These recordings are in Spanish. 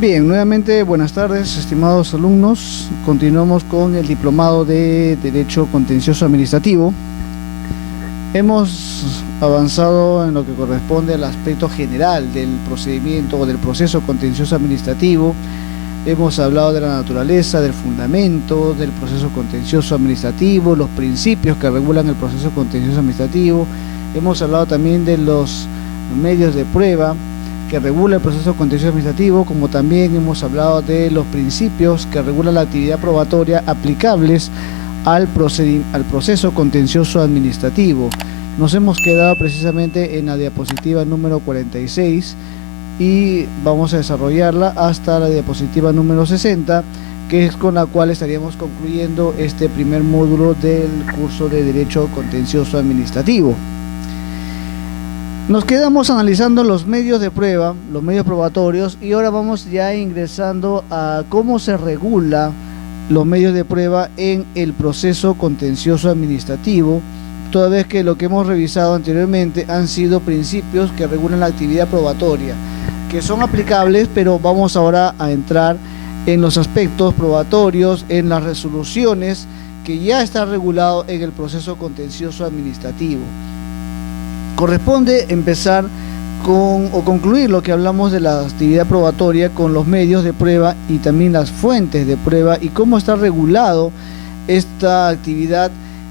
Bien, nuevamente buenas tardes, estimados alumnos. Continuamos con el diplomado de Derecho Contencioso Administrativo. Hemos avanzado en lo que corresponde al aspecto general del procedimiento o del proceso contencioso administrativo. Hemos hablado de la naturaleza, del fundamento del proceso contencioso administrativo, los principios que regulan el proceso contencioso administrativo. Hemos hablado también de los medios de prueba que regula el proceso contencioso administrativo, como también hemos hablado de los principios que regulan la actividad probatoria aplicables al proceso contencioso administrativo. Nos hemos quedado precisamente en la diapositiva número 46 y vamos a desarrollarla hasta la diapositiva número 60, que es con la cual estaríamos concluyendo este primer módulo del curso de Derecho Contencioso Administrativo. Nos quedamos analizando los medios de prueba, los medios probatorios, y ahora vamos ya ingresando a cómo se regula los medios de prueba en el proceso contencioso administrativo, toda vez que lo que hemos revisado anteriormente han sido principios que regulan la actividad probatoria, que son aplicables, pero vamos ahora a entrar en los aspectos probatorios, en las resoluciones que ya está regulado en el proceso contencioso administrativo. Corresponde empezar con o concluir lo que hablamos de la actividad probatoria con los medios de prueba y también las fuentes de prueba y cómo está regulado esta actividad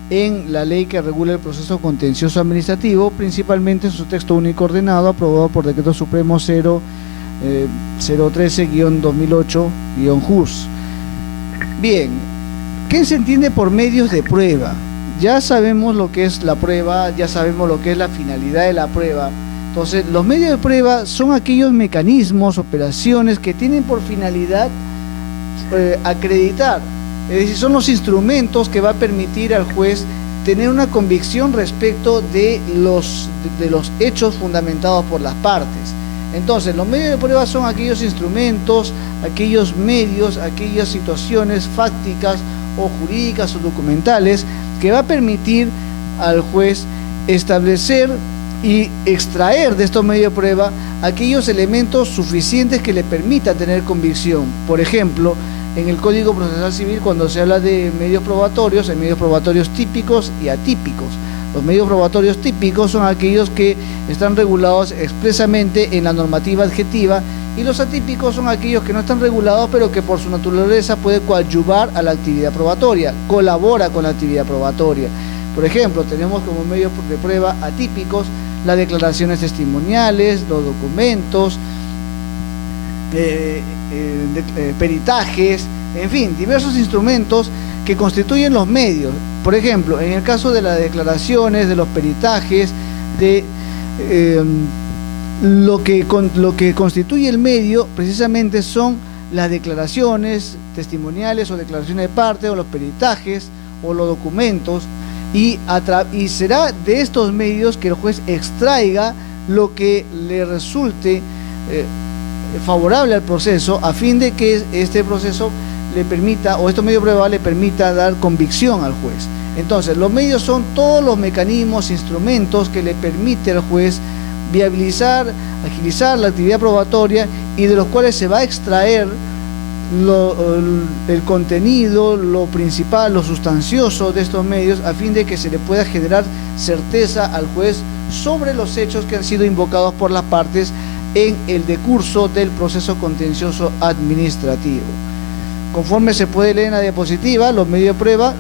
en la ley que regula el proceso contencioso administrativo, principalmente en su texto único ordenado aprobado por Decreto Supremo 013-2008-JUS. Bien, ¿qué se entiende por medios de prueba? Ya sabemos lo que es la prueba, ya sabemos lo que es la finalidad de la prueba. Entonces, los medios de prueba son aquellos mecanismos, operaciones que tienen por finalidad acreditar. Es decir, son los instrumentos que va a permitir al juez tener una convicción respecto de los hechos fundamentados por las partes. Entonces, los medios de prueba son aquellos instrumentos, aquellos medios, aquellas situaciones fácticas o jurídicas o documentales que va a permitir al juez establecer y extraer de estos medios de prueba aquellos elementos suficientes que le permitan tener convicción. Por ejemplo, en el Código Procesal Civil, cuando se habla de medios probatorios, hay medios probatorios típicos y atípicos. Los medios probatorios típicos son aquellos que están regulados expresamente en la normativa adjetiva, y los atípicos son aquellos que no están regulados, pero que por su naturaleza puede coadyuvar a la actividad probatoria, colabora con la actividad probatoria. Por ejemplo, tenemos como medios de prueba atípicos las declaraciones testimoniales, los documentos, peritajes, en fin, diversos instrumentos que constituyen los medios. Por ejemplo, en el caso de las declaraciones, de los peritajes, de lo que constituye el medio precisamente son las declaraciones testimoniales o declaraciones de parte, o los peritajes o los documentos, y será de estos medios que el juez extraiga lo que le resulte favorable al proceso, a fin de que este proceso le permita, o estos medios de prueba le permita dar convicción al juez. Entonces, los medios son todos los mecanismos, instrumentos que le permite al juez viabilizar, agilizar la actividad probatoria, y de los cuales se va a extraer el contenido, lo principal, lo sustancioso de estos medios, a fin de que se le pueda generar certeza al juez sobre los hechos que han sido invocados por las partes en el decurso del proceso contencioso administrativo. Conforme se puede leer en la diapositiva, los medios de prueba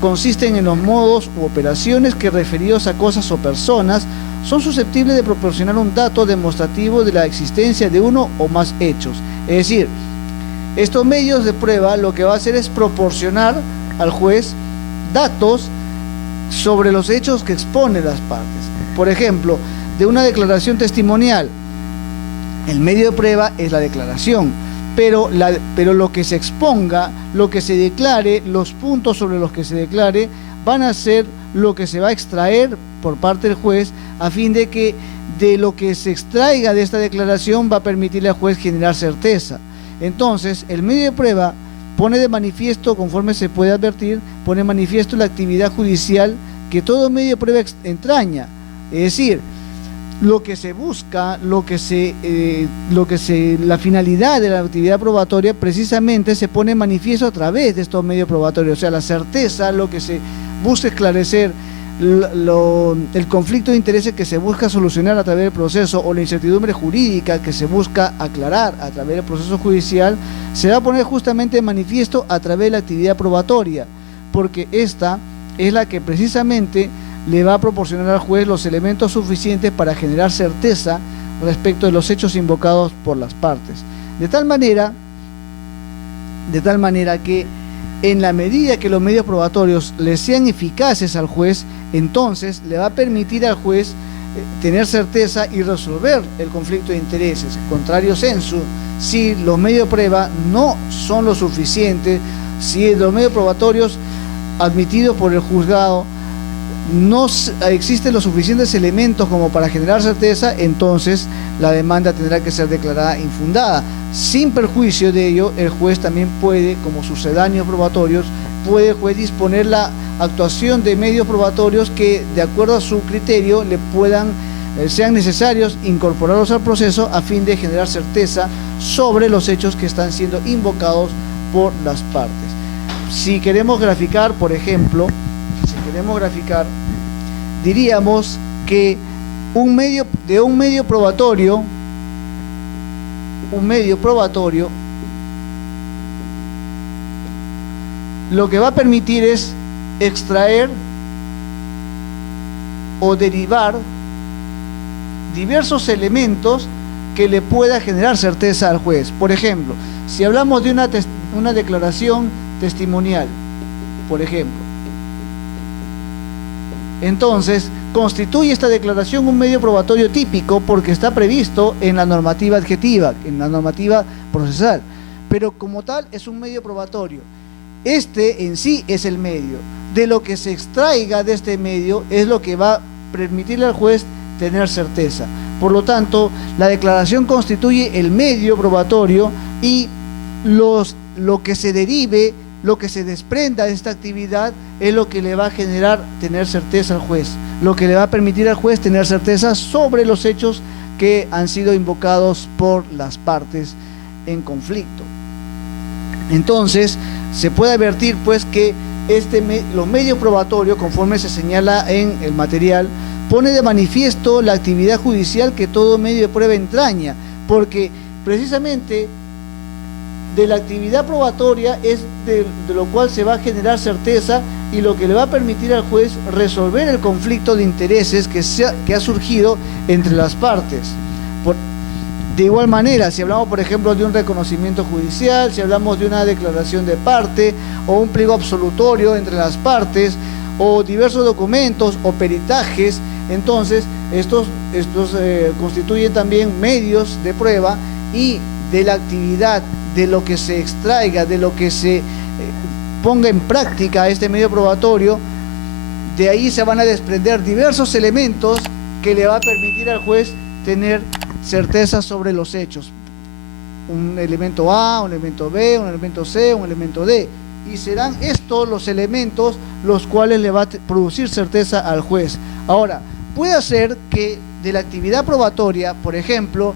consisten en los modos u operaciones que, referidos a cosas o personas, son susceptibles de proporcionar un dato demostrativo de la existencia de uno o más hechos. Es decir, estos medios de prueba lo que va a hacer es proporcionar al juez datos sobre los hechos que exponen las partes. Por ejemplo, de una declaración testimonial, el medio de prueba es la declaración, pero lo que se exponga, lo que se declare, los puntos sobre los que se declare, van a ser lo que se va a extraer por parte del juez, a fin de que de lo que se extraiga de esta declaración va a permitirle al juez generar certeza. Entonces, el medio de prueba pone de manifiesto, conforme se puede advertir, pone de manifiesto la actividad judicial que todo medio de prueba entraña. Es decir, lo que se busca, la finalidad de la actividad probatoria precisamente se pone en manifiesto a través de estos medios probatorios. O sea, la certeza, lo que se busca esclarecer, el conflicto de intereses que se busca solucionar a través del proceso, o la incertidumbre jurídica que se busca aclarar a través del proceso judicial, se va a poner justamente en manifiesto a través de la actividad probatoria, porque esta es la que precisamente le va a proporcionar al juez los elementos suficientes para generar certeza respecto de los hechos invocados por las partes. De tal manera que en la medida que los medios probatorios le sean eficaces al juez, entonces le va a permitir al juez tener certeza y resolver el conflicto de intereses. Contrario sensu, si los medios de prueba no son lo suficientes, si los medios probatorios admitidos por el juzgado no existen los suficientes elementos como para generar certeza, entonces la demanda tendrá que ser declarada infundada. Sin perjuicio de ello, el juez también puede, como sucedáneos probatorios, puede el juez disponer la actuación de medios probatorios que, de acuerdo a su criterio, sean necesarios incorporarlos al proceso a fin de generar certeza sobre los hechos que están siendo invocados por las partes. Si queremos graficar, por ejemplo, diríamos que un medio probatorio lo que va a permitir es extraer o derivar diversos elementos que le pueda generar certeza al juez. Por ejemplo, si hablamos de una declaración testimonial, por ejemplo, entonces constituye esta declaración un medio probatorio típico porque está previsto en la normativa adjetiva, en la normativa procesal, pero como tal es un medio probatorio. Este en sí es el medio. De lo que se extraiga de este medio es lo que va a permitirle al juez tener certeza. Por lo tanto, la declaración constituye el medio probatorio y lo que se derive, lo que se desprenda de esta actividad es lo que le va a generar tener certeza al juez, lo que le va a permitir al juez tener certeza sobre los hechos que han sido invocados por las partes en conflicto. Entonces, se puede advertir pues que los medios probatorios, conforme se señala en el material, pone de manifiesto la actividad judicial que todo medio de prueba entraña, porque precisamente de la actividad probatoria es de lo cual se va a generar certeza y lo que le va a permitir al juez resolver el conflicto de intereses que ha surgido entre las partes. De igual manera, si hablamos por ejemplo de un reconocimiento judicial, si hablamos de una declaración de parte o un pliego absolutorio entre las partes o diversos documentos o peritajes, entonces estos constituyen también medios de prueba, y de la actividad, de lo que se extraiga, de lo que se ponga en práctica este medio probatorio, de ahí se van a desprender diversos elementos que le va a permitir al juez tener certeza sobre los hechos. Un elemento A, un elemento B, un elemento C, un elemento D. Y serán estos los elementos los cuales le va a producir certeza al juez. Ahora, puede ser que de la actividad probatoria, por ejemplo,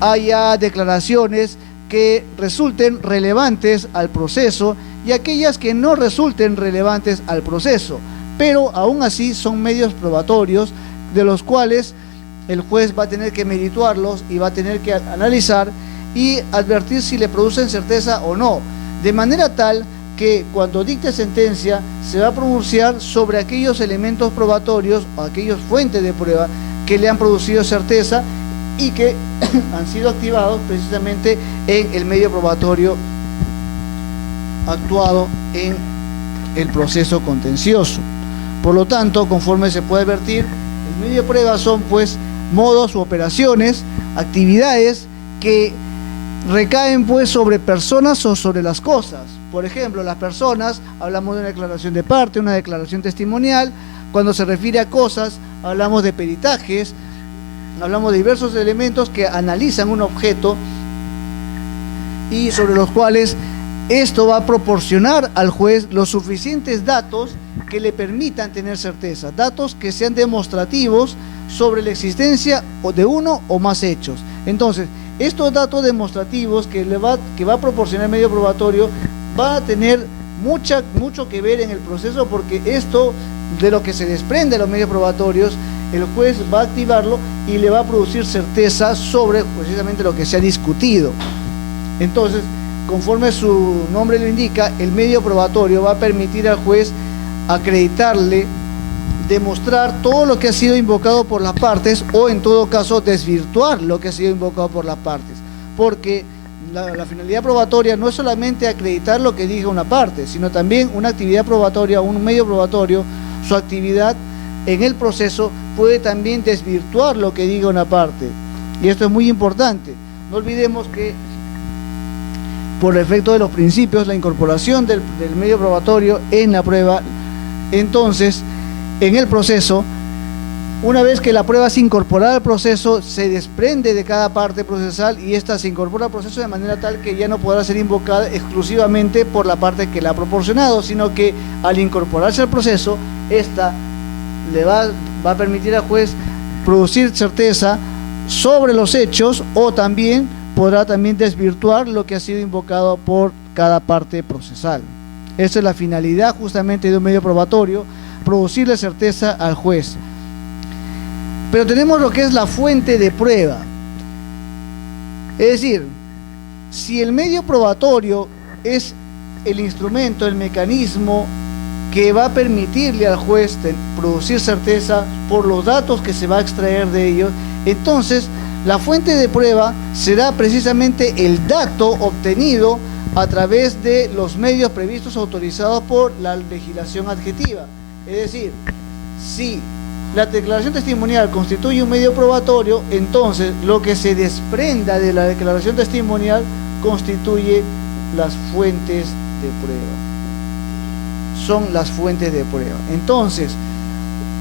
haya declaraciones que resulten relevantes al proceso y aquellas que no resulten relevantes al proceso, pero aún así son medios probatorios de los cuales el juez va a tener que merituarlos y va a tener que analizar y advertir si le producen certeza o no, de manera tal que cuando dicte sentencia se va a pronunciar sobre aquellos elementos probatorios o aquellas fuentes de prueba que le han producido certeza y que han sido activados precisamente en el medio probatorio actuado en el proceso contencioso. Por lo tanto, conforme se puede advertir, el medio de prueba son pues modos u operaciones, actividades que recaen pues sobre personas o sobre las cosas. Por ejemplo, las personas, hablamos de una declaración de parte, una declaración testimonial. Cuando se refiere a cosas, hablamos de peritajes, hablamos de diversos elementos que analizan un objeto y sobre los cuales esto va a proporcionar al juez los suficientes datos que le permitan tener certeza, datos que sean demostrativos sobre la existencia de uno o más hechos. Entonces, estos datos demostrativos que va a proporcionar el medio probatorio va a tener mucho que ver en el proceso, porque esto, de lo que se desprende de los medios probatorios, el juez va a activarlo y le va a producir certeza sobre precisamente lo que se ha discutido. Entonces, conforme su nombre lo indica, el medio probatorio va a permitir al juez acreditarle, demostrar todo lo que ha sido invocado por las partes, o en todo caso desvirtuar lo que ha sido invocado por las partes, porque la finalidad probatoria no es solamente acreditar lo que diga una parte, sino también una actividad probatoria, un medio probatorio, su actividad en el proceso puede también desvirtuar lo que diga una parte, y esto es muy importante. No olvidemos que por efecto de los principios, la incorporación del medio probatorio en la prueba, entonces en el proceso, una vez que la prueba se incorpora al proceso, se desprende de cada parte procesal y ésta se incorpora al proceso de manera tal que ya no podrá ser invocada exclusivamente por la parte que la ha proporcionado, sino que al incorporarse al proceso, esta le va a permitir al juez producir certeza sobre los hechos, o también podrá desvirtuar lo que ha sido invocado por cada parte procesal. Esa es la finalidad justamente de un medio probatorio, producirle certeza al juez. Pero tenemos lo que es la fuente de prueba. Es decir, si el medio probatorio es el instrumento, el mecanismo que va a permitirle al juez producir certeza por los datos que se va a extraer de ellos, entonces la fuente de prueba será precisamente el dato obtenido a través de los medios previstos o autorizados por la legislación adjetiva. Es decir, si la declaración testimonial constituye un medio probatorio, entonces lo que se desprenda de la declaración testimonial constituye las fuentes de prueba. Son las fuentes de prueba. Entonces,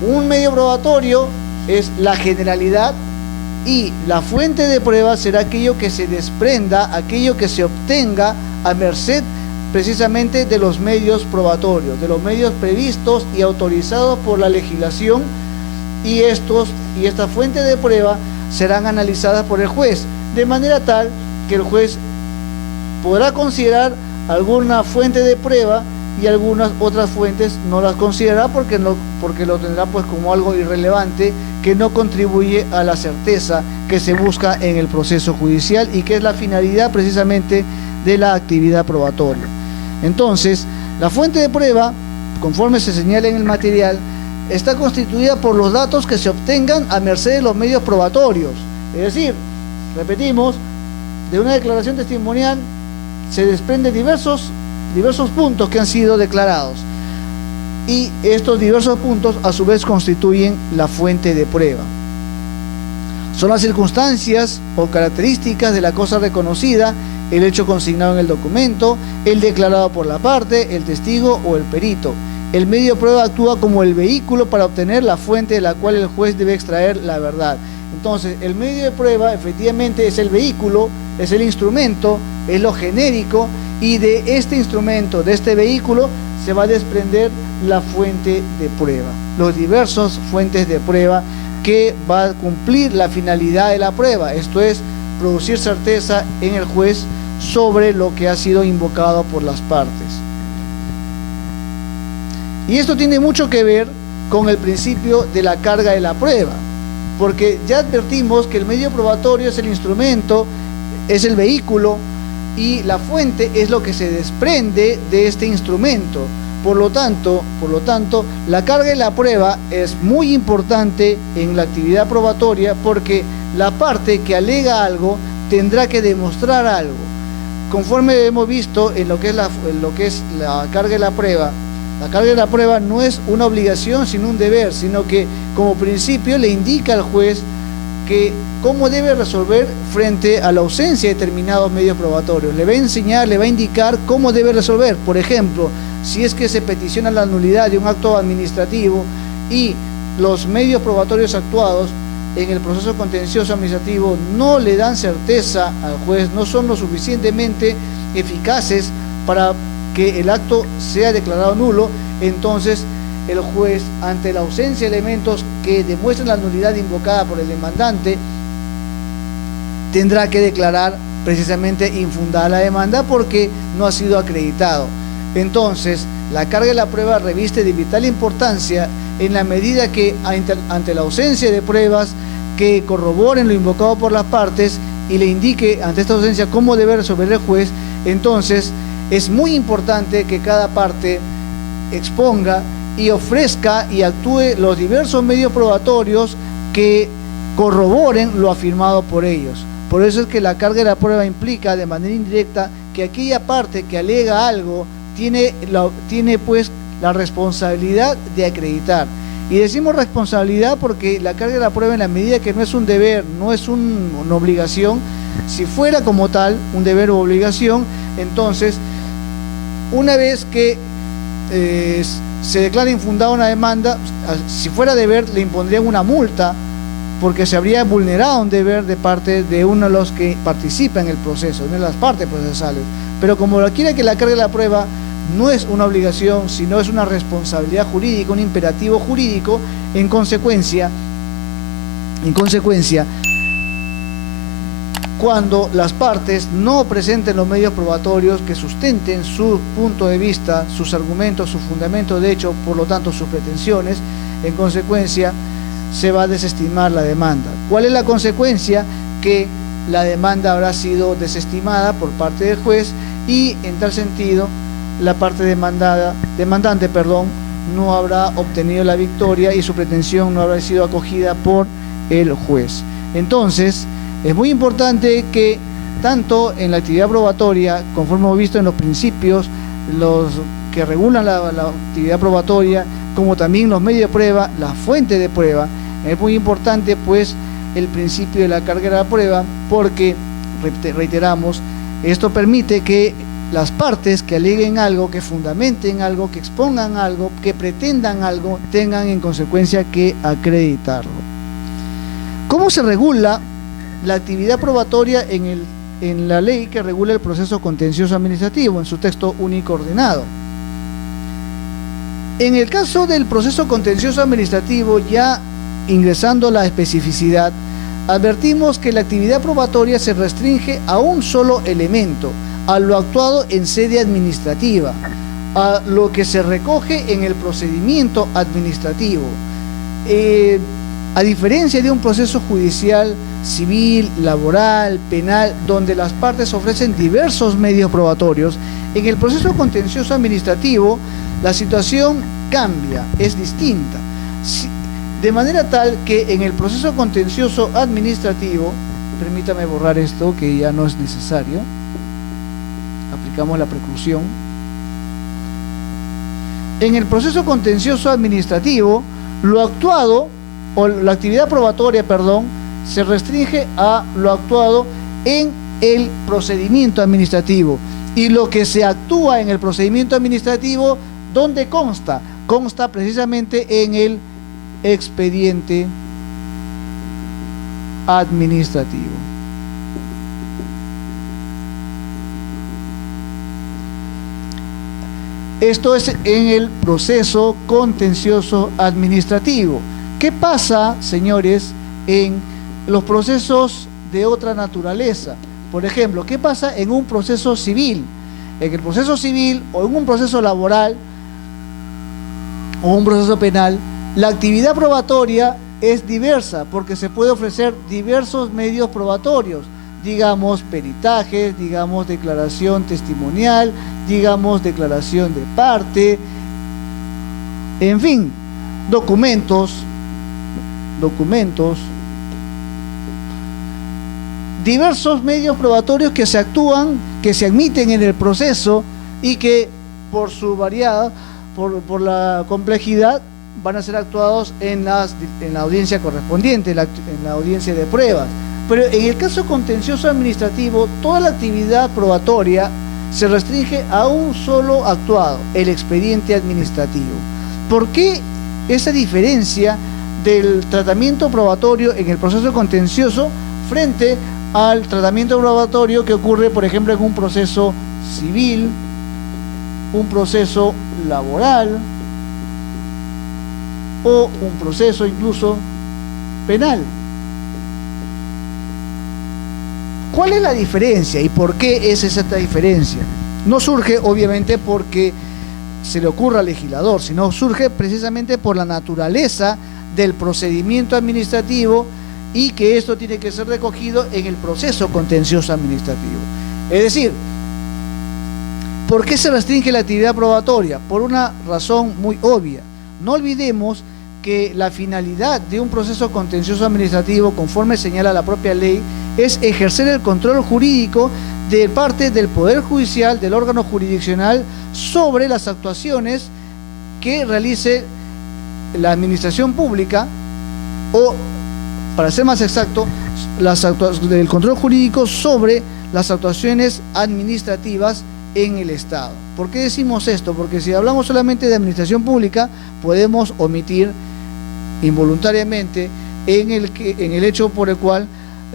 un medio probatorio es la generalidad, y la fuente de prueba será aquello que se desprenda, aquello que se obtenga a merced precisamente de los medios probatorios, de los medios previstos y autorizados por la legislación, y esta fuente de prueba serán analizadas por el juez, de manera tal que el juez podrá considerar alguna fuente de prueba y algunas otras fuentes no las considerará porque lo tendrá pues como algo irrelevante, que no contribuye a la certeza que se busca en el proceso judicial y que es la finalidad precisamente de la actividad probatoria. Entonces, la fuente de prueba, conforme se señala en el material, está constituida por los datos que se obtengan a merced de los medios probatorios. Es decir, repetimos, de una declaración testimonial se desprenden diversos puntos que han sido declarados, y estos diversos puntos a su vez constituyen la fuente de prueba. Son las circunstancias o características de la cosa reconocida, el hecho consignado en el documento, el declarado por la parte, el testigo o el perito. El medio de prueba actúa como el vehículo para obtener la fuente de la cual el juez debe extraer la verdad. Entonces, el medio de prueba efectivamente es el vehículo, es el instrumento, es lo genérico, y de este instrumento, de este vehículo, se va a desprender la fuente de prueba, los diversos fuentes de prueba que va a cumplir la finalidad de la prueba, esto es, producir certeza en el juez sobre lo que ha sido invocado por las partes. Y esto tiene mucho que ver con el principio de la carga de la prueba, porque ya advertimos que el medio probatorio es el instrumento, es el vehículo, y la fuente es lo que se desprende de este instrumento. Por lo tanto, la carga de la prueba es muy importante en la actividad probatoria, porque la parte que alega algo tendrá que demostrar algo. Conforme hemos visto en lo que es la carga de la prueba, la carga de la prueba no es una obligación sino un deber, sino que como principio le indica al juez que cómo debe resolver frente a la ausencia de determinados medios probatorios. Le va a enseñar, le va a indicar cómo debe resolver. Por ejemplo, si es que se peticiona la nulidad de un acto administrativo y los medios probatorios actuados en el proceso contencioso administrativo no le dan certeza al juez, no son lo suficientemente eficaces para que el acto sea declarado nulo, entonces el juez, ante la ausencia de elementos que demuestren la nulidad invocada por el demandante, tendrá que declarar precisamente infundada la demanda porque no ha sido acreditado. Entonces, la carga de la prueba reviste de vital importancia en la medida que ante la ausencia de pruebas que corroboren lo invocado por las partes y le indique ante esta ausencia cómo debe resolver el juez, entonces es muy importante que cada parte exponga y ofrezca y actúe los diversos medios probatorios que corroboren lo afirmado por ellos. Por eso es que la carga de la prueba implica de manera indirecta que aquella parte que alega algo tiene pues la responsabilidad de acreditar. Y decimos responsabilidad porque la carga de la prueba, en la medida que no es un deber, no es una obligación, si fuera como tal un deber o obligación, entonces una vez que se declara infundada una demanda, si fuera deber le impondrían una multa porque se habría vulnerado un deber de parte de uno de los que participa en el proceso, una de las partes procesales. Pero como quiere que la carga de la prueba no es una obligación, sino es una responsabilidad jurídica, un imperativo jurídico, en consecuencia, cuando las partes no presenten los medios probatorios que sustenten su punto de vista, sus argumentos, sus fundamentos de hecho, por lo tanto sus pretensiones, en consecuencia se va a desestimar la demanda. ¿Cuál es la consecuencia? Que la demanda habrá sido desestimada por parte del juez y en tal sentido la parte demandante no habrá obtenido la victoria y su pretensión no habrá sido acogida por el juez. Entonces, es muy importante que tanto en la actividad probatoria, conforme hemos visto en los principios, los que regulan la actividad probatoria, como también los medios de prueba, la fuente de prueba, es muy importante pues el principio de la carga de la prueba, porque, reiteramos, esto permite que las partes que aleguen algo, que fundamenten algo, que expongan algo, que pretendan algo, tengan en consecuencia que acreditarlo. ¿Cómo se regula la actividad probatoria en la ley que regula el proceso contencioso administrativo, en su texto único ordenado? En el caso del proceso contencioso administrativo, ya ingresando a la especificidad, advertimos que la actividad probatoria se restringe a un solo elemento, a lo actuado en sede administrativa, a lo que se recoge en el procedimiento administrativo. A diferencia de un proceso judicial, civil, laboral, penal, donde las partes ofrecen diversos medios probatorios, en el proceso contencioso administrativo la situación cambia, es distinta. De manera tal que en el proceso contencioso administrativo, permítame borrar esto que ya no es necesario, aplicamos la preclusión. En el proceso contencioso administrativo, lo actuado, o la actividad probatoria, se restringe a lo actuado en el procedimiento administrativo. Y lo que se actúa en el procedimiento administrativo, ¿dónde consta? Consta precisamente en el expediente administrativo. Esto es en el proceso contencioso administrativo. ¿Qué pasa, señores, en los procesos de otra naturaleza? Por ejemplo, ¿qué pasa en un proceso civil? En el proceso civil o en un proceso laboral o un proceso penal, la actividad probatoria es diversa porque se puede ofrecer diversos medios probatorios, digamos peritajes, digamos declaración testimonial, digamos declaración de parte, en fin, documentos, diversos medios probatorios que se actúan, que se admiten en el proceso y que por su variedad, por la complejidad, van a ser actuados en la audiencia correspondiente, en la audiencia de pruebas. Pero en el caso contencioso administrativo, toda la actividad probatoria se restringe a un solo actuado, el expediente administrativo. ¿Por qué esa diferencia del tratamiento probatorio en el proceso contencioso frente al tratamiento probatorio que ocurre, por ejemplo, en un proceso civil, un proceso laboral o un proceso incluso penal. ¿Cuál es la diferencia y por qué es esta diferencia? No surge obviamente porque se le ocurra al legislador, sino surge precisamente por la naturaleza del procedimiento administrativo y que esto tiene que ser recogido en el proceso contencioso administrativo. Es decir, ¿por qué se restringe la actividad probatoria? Por una razón muy obvia. No olvidemos que la finalidad de un proceso contencioso administrativo, conforme señala la propia ley, es ejercer el control jurídico de parte del Poder Judicial, del órgano jurisdiccional, sobre las actuaciones que realice la administración pública, o, para ser más exacto, del control jurídico sobre las actuaciones administrativas en el Estado. ¿Por qué decimos esto? Porque si hablamos solamente de administración pública, podemos omitir involuntariamente en el hecho por el cual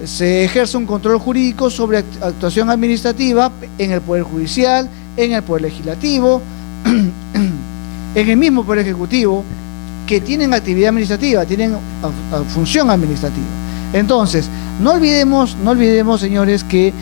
se ejerce un control jurídico sobre actuación administrativa en el Poder Judicial, en el Poder Legislativo, en el mismo Poder Ejecutivo, que tienen actividad administrativa, tienen función administrativa. Entonces, no olvidemos, señores, que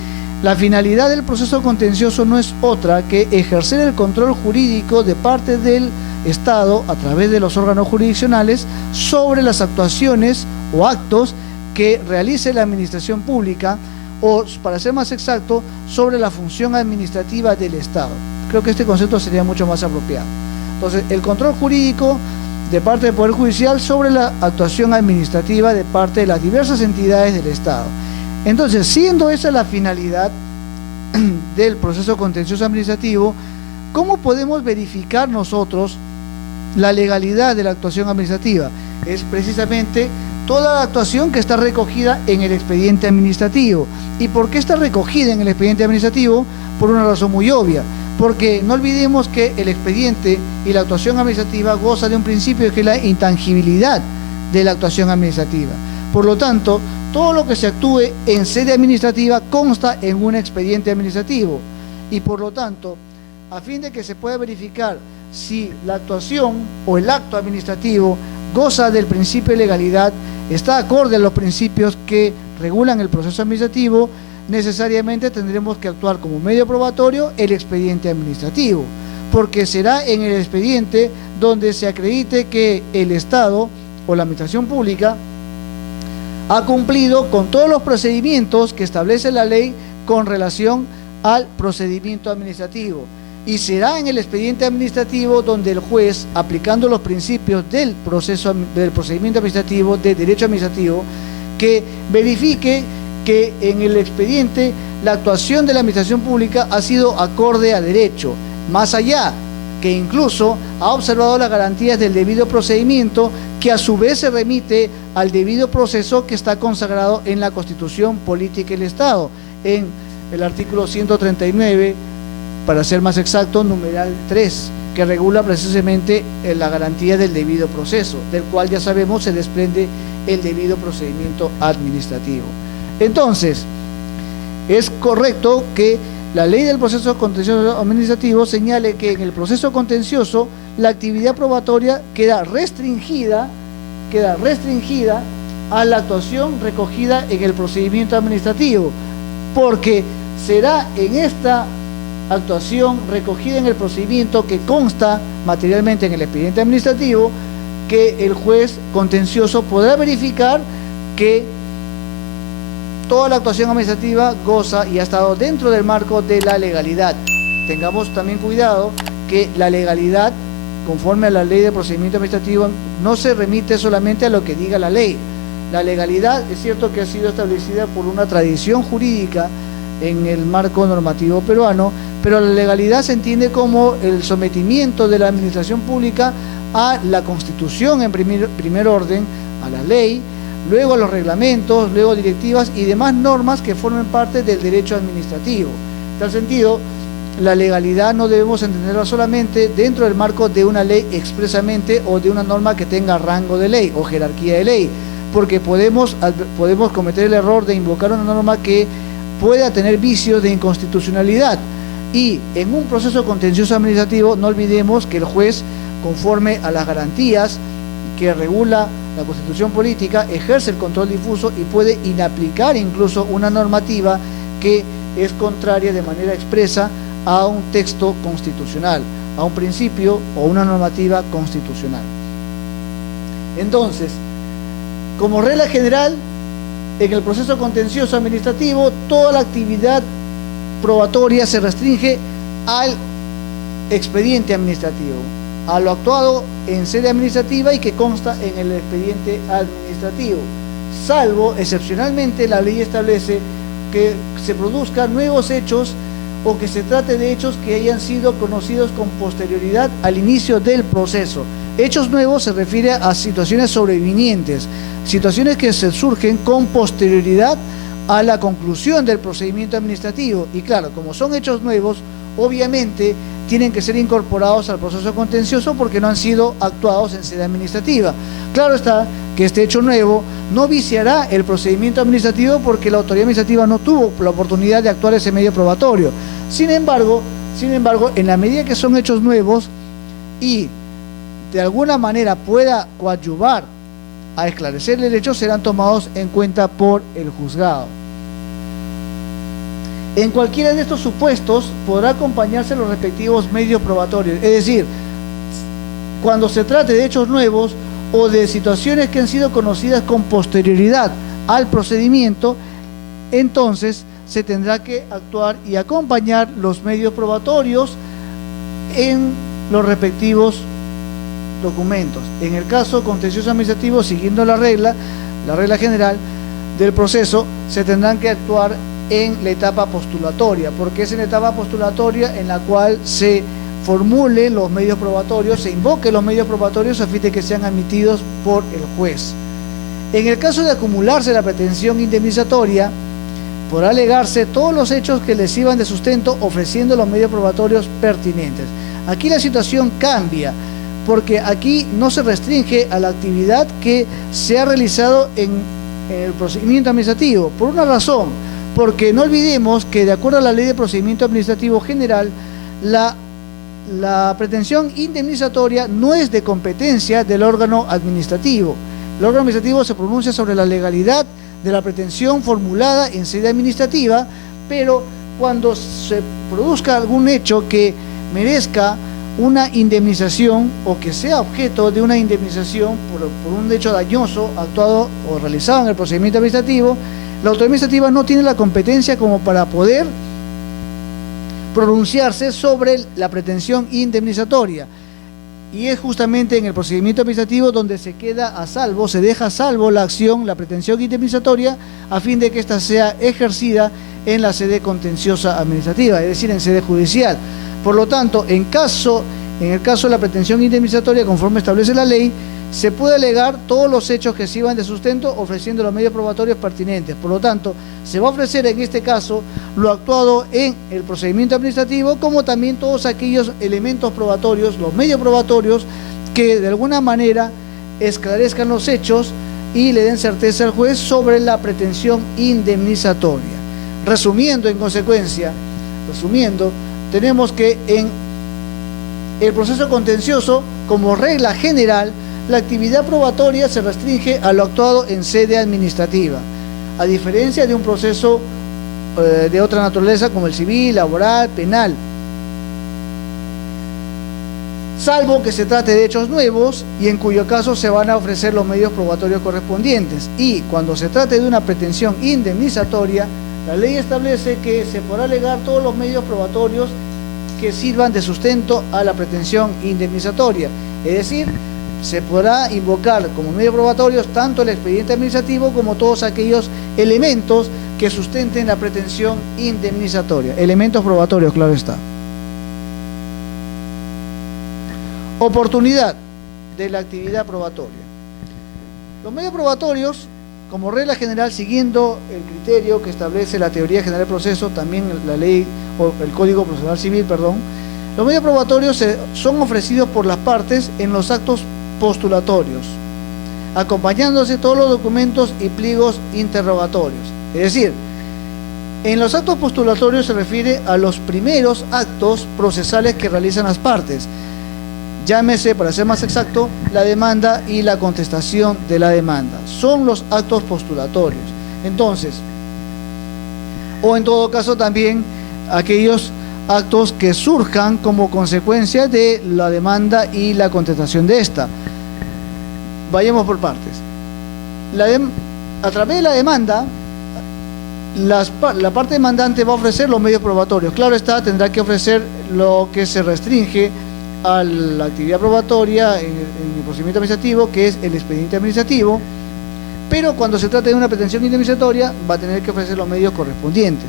la finalidad del proceso contencioso no es otra que ejercer el control jurídico de parte del Estado a través de los órganos jurisdiccionales sobre las actuaciones o actos que realice la administración pública, o, para ser más exacto, sobre la función administrativa del Estado. Creo que este concepto sería mucho más apropiado. Entonces, el control jurídico de parte del Poder Judicial sobre la actuación administrativa de parte de las diversas entidades del Estado. Entonces, siendo esa la finalidad del proceso contencioso administrativo, ¿cómo podemos verificar nosotros la legalidad de la actuación administrativa? Es precisamente toda la actuación que está recogida en el expediente administrativo. ¿Y por qué está recogida en el expediente administrativo? Por una razón muy obvia. Porque no olvidemos que el expediente y la actuación administrativa goza de un principio que es la intangibilidad de la actuación administrativa. Por lo tanto, todo lo que se actúe en sede administrativa consta en un expediente administrativo. Y por lo tanto, a fin de que se pueda verificar si la actuación o el acto administrativo goza del principio de legalidad, está acorde a los principios que regulan el proceso administrativo, necesariamente tendremos que actuar como medio probatorio el expediente administrativo, porque será en el expediente donde se acredite que el Estado o la administración pública ha cumplido con todos los procedimientos que establece la ley con relación al procedimiento administrativo. Y será en el expediente administrativo donde el juez, aplicando los principios del procedimiento administrativo, de derecho administrativo, que verifique que en el expediente la actuación de la administración pública ha sido acorde a derecho, más allá, que incluso ha observado las garantías del debido procedimiento, que a su vez se remite al debido proceso que está consagrado en la Constitución Política del Estado, en el artículo 139, para ser más exacto, numeral 3, que regula precisamente la garantía del debido proceso, del cual ya sabemos se desprende el debido procedimiento administrativo. Entonces, es correcto que la ley del proceso contencioso administrativo señale que en el proceso contencioso la actividad probatoria queda restringida a la actuación recogida en el procedimiento administrativo, porque será en esta actuación recogida en el procedimiento que consta materialmente en el expediente administrativo que el juez contencioso podrá verificar que toda la actuación administrativa goza y ha estado dentro del marco de la legalidad. Tengamos también cuidado que la legalidad, conforme a la ley de procedimiento administrativo, no se remite solamente a lo que diga la ley. La legalidad es cierto que ha sido establecida por una tradición jurídica en el marco normativo peruano, pero la legalidad se entiende como el sometimiento de la administración pública a la Constitución en primer orden, a la ley, luego a los reglamentos, luego directivas y demás normas que formen parte del derecho administrativo. En tal sentido, la legalidad no debemos entenderla solamente dentro del marco de una ley expresamente o de una norma que tenga rango de ley o jerarquía de ley, porque podemos cometer el error de invocar una norma que pueda tener vicios de inconstitucionalidad. Y en un proceso contencioso administrativo no olvidemos que el juez, conforme a las garantías que regula la Constitución política, ejerce el control difuso y puede inaplicar incluso una normativa que es contraria de manera expresa a un texto constitucional, a un principio o una normativa constitucional. Entonces, como regla general, en el proceso contencioso administrativo, toda la actividad probatoria se restringe al expediente administrativo, a lo actuado en sede administrativa y que consta en el expediente administrativo, salvo excepcionalmente la ley establece que se produzcan nuevos hechos o que se trate de hechos que hayan sido conocidos con posterioridad al inicio del proceso. Hechos nuevos se refiere a situaciones sobrevinientes, situaciones que se surgen con posterioridad a la conclusión del procedimiento administrativo. Y claro, como son hechos nuevos, obviamente tienen que ser incorporados al proceso contencioso porque no han sido actuados en sede administrativa. Claro está que este hecho nuevo no viciará el procedimiento administrativo porque la autoridad administrativa no tuvo la oportunidad de actuar ese medio probatorio. Sin embargo, en la medida que son hechos nuevos y de alguna manera pueda coadyuvar a esclarecer el hecho, serán tomados en cuenta por el juzgado. En cualquiera de estos supuestos podrá acompañarse los respectivos medios probatorios, es decir, cuando se trate de hechos nuevos o de situaciones que han sido conocidas con posterioridad al procedimiento, entonces se tendrá que actuar y acompañar los medios probatorios en los respectivos documentos. En el caso contencioso administrativo, siguiendo la regla general del proceso, se tendrán que actuar en la etapa postulatoria, porque es en la etapa postulatoria en la cual se formulen los medios probatorios, se invoquen los medios probatorios a fin de que sean admitidos por el juez. En el caso de acumularse la pretensión indemnizatoria, podrá alegarse todos los hechos que les sirvan de sustento ofreciendo los medios probatorios pertinentes. Aquí la situación cambia, porque aquí no se restringe a la actividad que se ha realizado en el procedimiento administrativo, por una razón, porque no olvidemos que de acuerdo a la Ley de Procedimiento Administrativo General, la pretensión indemnizatoria no es de competencia del órgano administrativo. El órgano administrativo se pronuncia sobre la legalidad de la pretensión formulada en sede administrativa, pero cuando se produzca algún hecho que merezca una indemnización o que sea objeto de una indemnización por un hecho dañoso actuado o realizado en el procedimiento administrativo, la autoridad administrativa no tiene la competencia como para poder pronunciarse sobre la pretensión indemnizatoria. Y es justamente en el procedimiento administrativo donde se queda a salvo, se deja a salvo la acción, la pretensión indemnizatoria, a fin de que ésta sea ejercida en la sede contenciosa administrativa, es decir, en sede judicial. Por lo tanto, en el caso de la pretensión indemnizatoria, conforme establece la ley, se puede alegar todos los hechos que sirvan de sustento ofreciendo los medios probatorios pertinentes. Por lo tanto, se va a ofrecer en este caso lo actuado en el procedimiento administrativo, como también todos aquellos elementos probatorios, los medios probatorios, que de alguna manera esclarezcan los hechos y le den certeza al juez sobre la pretensión indemnizatoria. Resumiendo, en consecuencia, tenemos que en el proceso contencioso, como regla general, la actividad probatoria se restringe a lo actuado en sede administrativa, a diferencia de un proceso de otra naturaleza como el civil, laboral, penal, salvo que se trate de hechos nuevos y en cuyo caso se van a ofrecer los medios probatorios correspondientes. Y cuando se trate de una pretensión indemnizatoria, la ley establece que se podrá alegar todos los medios probatorios que sirvan de sustento a la pretensión indemnizatoria, es decir, se podrá invocar como medios probatorios tanto el expediente administrativo como todos aquellos elementos que sustenten la pretensión indemnizatoria. Elementos probatorios, claro está. Oportunidad de la actividad probatoria. Los medios probatorios, como regla general, siguiendo el criterio que establece la teoría general del proceso, también la ley o el Código Procesal Civil, los medios probatorios son ofrecidos por las partes en los actos postulatorios, acompañándose todos los documentos y pliegos interrogatorios. Es decir, en los actos postulatorios se refiere a los primeros actos procesales que realizan las partes. Llámese, para ser más exacto, la demanda y la contestación de la demanda. Son los actos postulatorios. Entonces, o en todo caso también aquellos actos que surjan como consecuencia de la demanda y la contestación de esta. Vayamos por partes. A través de la demanda, la parte demandante va a ofrecer los medios probatorios. Claro está, tendrá que ofrecer lo que se restringe a la actividad probatoria en el procedimiento administrativo, que es el expediente administrativo, pero cuando se trata de una pretensión indemnizatoria va a tener que ofrecer los medios correspondientes.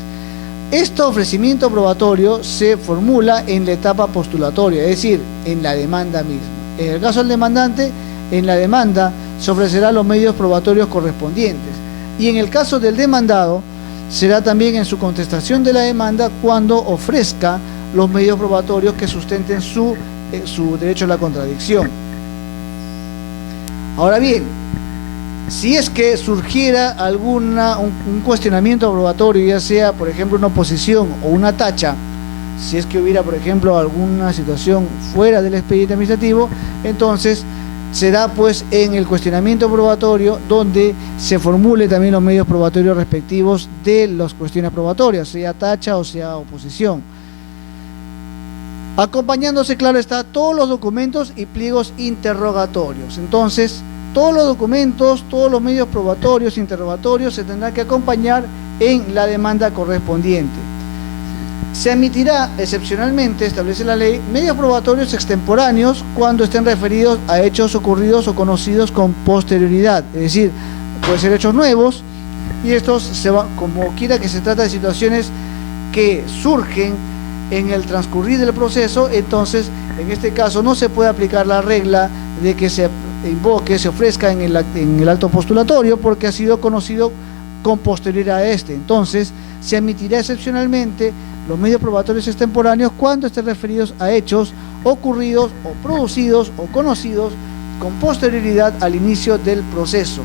Este ofrecimiento probatorio se formula en la etapa postulatoria, es decir, en la demanda misma. En el caso del demandante, en la demanda se ofrecerán los medios probatorios correspondientes, y en el caso del demandado será también en su contestación de la demanda cuando ofrezca los medios probatorios que sustenten su derecho a la contradicción. Ahora bien, si es que surgiera un cuestionamiento probatorio, ya sea por ejemplo una oposición o una tacha, si es que hubiera por ejemplo alguna situación fuera del expediente administrativo, entonces será pues en el cuestionamiento probatorio donde se formule también los medios probatorios respectivos de las cuestiones probatorias, sea tacha o sea oposición. Acompañándose, claro está, todos los documentos y pliegos interrogatorios. Entonces, todos los documentos, todos los medios probatorios, interrogatorios, se tendrán que acompañar en la demanda correspondiente. Se emitirá excepcionalmente, establece la ley, medios probatorios extemporáneos cuando estén referidos a hechos ocurridos o conocidos con posterioridad. Es decir, pueden ser hechos nuevos y estos, como quiera que se trata de situaciones que surgen en el transcurrir del proceso, entonces en este caso no se puede aplicar la regla de que se invoque, se ofrezca en el acto postulatorio porque ha sido conocido con posterioridad a este. Entonces se emitirá excepcionalmente los medios probatorios extemporáneos cuando estén referidos a hechos ocurridos o producidos o conocidos con posterioridad al inicio del proceso.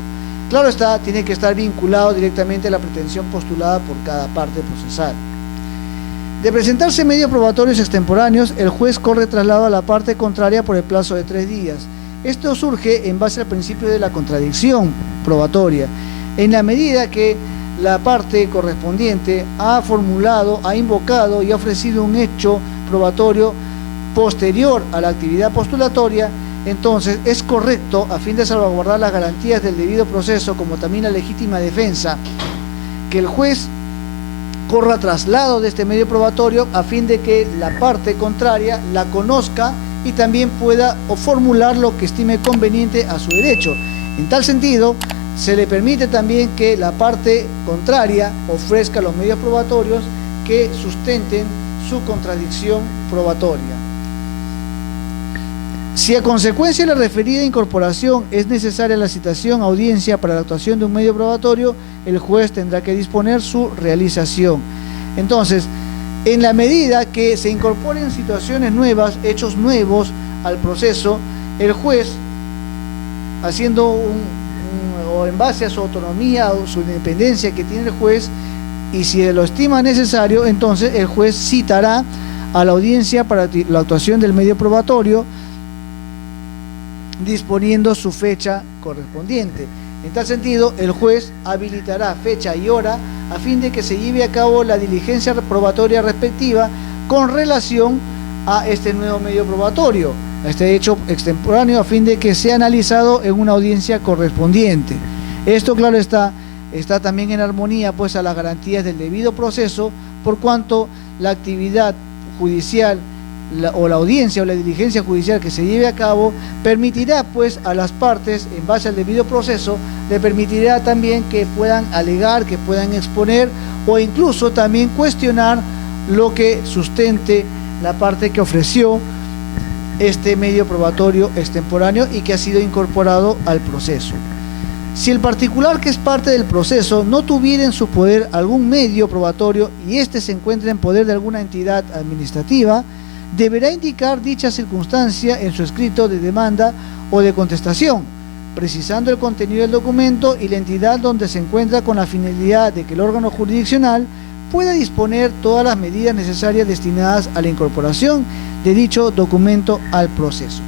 Claro está, tiene que estar vinculado directamente a la pretensión postulada por cada parte procesal. De presentarse medios probatorios extemporáneos, el juez corre traslado a la parte contraria por el plazo de 3 días. Esto surge en base al principio de la contradicción probatoria, en la medida que la parte correspondiente ha formulado, ha invocado y ha ofrecido un hecho probatorio posterior a la actividad postulatoria. Entonces es correcto, a fin de salvaguardar las garantías del debido proceso como también la legítima defensa, que el juez corra traslado de este medio probatorio a fin de que la parte contraria la conozca y también pueda formular lo que estime conveniente a su derecho. En tal sentido, se le permite también que la parte contraria ofrezca los medios probatorios que sustenten su contradicción probatoria. Si a consecuencia de la referida incorporación es necesaria la citación a audiencia para la actuación de un medio probatorio, el juez tendrá que disponer su realización. Entonces, en la medida que se incorporen situaciones nuevas, hechos nuevos al proceso, el juez, haciendo o en base a su autonomía o su independencia que tiene el juez, y si lo estima necesario, entonces el juez citará a la audiencia para la actuación del medio probatorio, disponiendo su fecha correspondiente. En tal sentido, el juez habilitará fecha y hora a fin de que se lleve a cabo la diligencia probatoria respectiva con relación a este nuevo medio probatorio, a este hecho extemporáneo, a fin de que sea analizado en una audiencia correspondiente. Esto, claro está también en armonía pues a las garantías del debido proceso, por cuanto la actividad judicial o la audiencia o la diligencia judicial que se lleve a cabo permitirá pues a las partes, en base al debido proceso, le permitirá también que puedan alegar, que puedan exponer o incluso también cuestionar lo que sustente la parte que ofreció este medio probatorio extemporáneo y que ha sido incorporado al proceso. Si el particular que es parte del proceso no tuviera en su poder algún medio probatorio y éste se encuentra en poder de alguna entidad administrativa, deberá indicar dicha circunstancia en su escrito de demanda o de contestación, precisando el contenido del documento y la entidad donde se encuentra, con la finalidad de que el órgano jurisdiccional pueda disponer todas las medidas necesarias destinadas a la incorporación de dicho documento al proceso.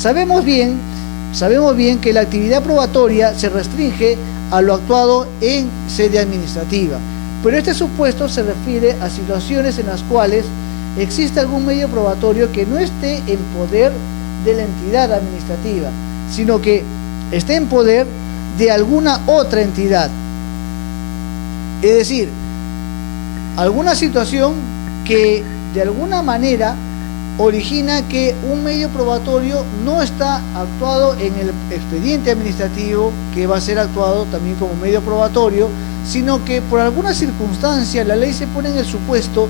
Sabemos bien que la actividad probatoria se restringe a lo actuado en sede administrativa, pero este supuesto se refiere a situaciones en las cuales existe algún medio probatorio que no esté en poder de la entidad administrativa, sino que esté en poder de alguna otra entidad. Es decir, alguna situación que de alguna manera origina que un medio probatorio no está actuado en el expediente administrativo, que va a ser actuado también como medio probatorio, sino que por alguna circunstancia la ley se pone en el supuesto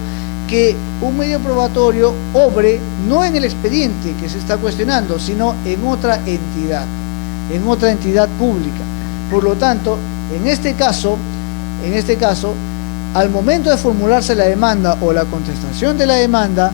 que un medio probatorio obre no en el expediente que se está cuestionando, sino en otra entidad pública. Por lo tanto, en este caso, al momento de formularse la demanda o la contestación de la demanda,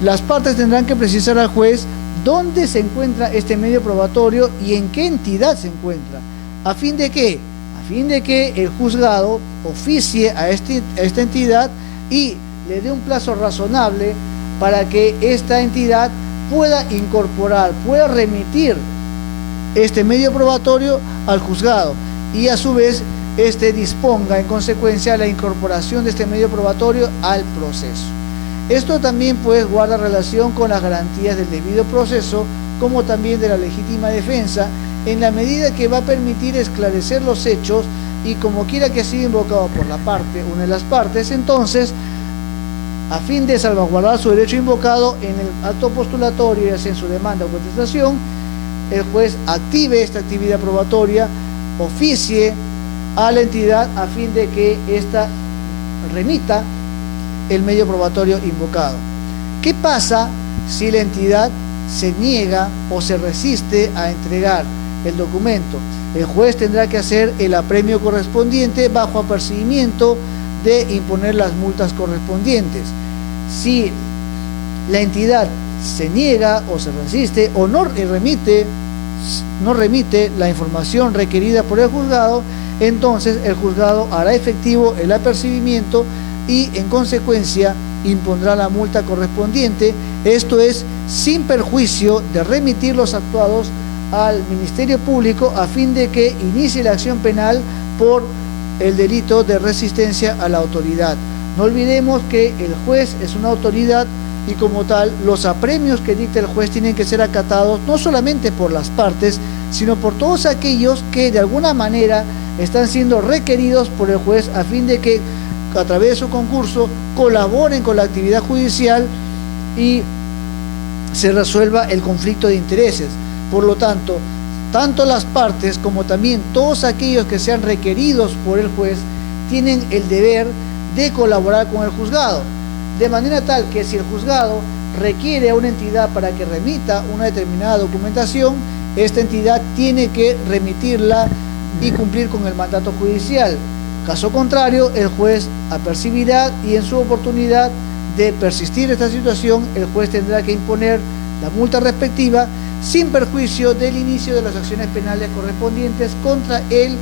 las partes tendrán que precisar al juez dónde se encuentra este medio probatorio y en qué entidad se encuentra. ¿A fin de qué? A fin de que el juzgado oficie a esta entidad y le dé un plazo razonable para que esta entidad pueda incorporar, pueda remitir este medio probatorio al juzgado y a su vez disponga en consecuencia la incorporación de este medio probatorio al proceso. Esto también pues guarda relación con las garantías del debido proceso, como también de la legítima defensa, en la medida que va a permitir esclarecer los hechos y como quiera que sea invocado por una de las partes, entonces, a fin de salvaguardar su derecho invocado en el acto postulatorio, ya sea en su demanda o contestación, el juez active esta actividad probatoria, oficie a la entidad a fin de que ésta remita el medio probatorio invocado. ¿Qué pasa si la entidad se niega o se resiste a entregar el documento? El juez tendrá que hacer el apremio correspondiente bajo apercibimiento de imponer las multas correspondientes. Si la entidad se niega o se resiste o no remite la información requerida por el juzgado, entonces el juzgado hará efectivo el apercibimiento y en consecuencia impondrá la multa correspondiente, esto es, sin perjuicio de remitir los actuados al Ministerio Público a fin de que inicie la acción penal por el delito de resistencia a la autoridad. No olvidemos que el juez es una autoridad y como tal los apremios que dicta el juez tienen que ser acatados no solamente por las partes, sino por todos aquellos que de alguna manera están siendo requeridos por el juez a fin de que a través de su concurso colaboren con la actividad judicial y se resuelva el conflicto de intereses. Por lo tanto, tanto las partes como también todos aquellos que sean requeridos por el juez tienen el deber de colaborar con el juzgado, de manera tal que si el juzgado requiere a una entidad para que remita una determinada documentación, esta entidad tiene que remitirla y cumplir con el mandato judicial. Caso contrario, el juez apercibirá y en su oportunidad de persistir esta situación, el juez tendrá que imponer la multa respectiva sin perjuicio del inicio de las acciones penales correspondientes contra él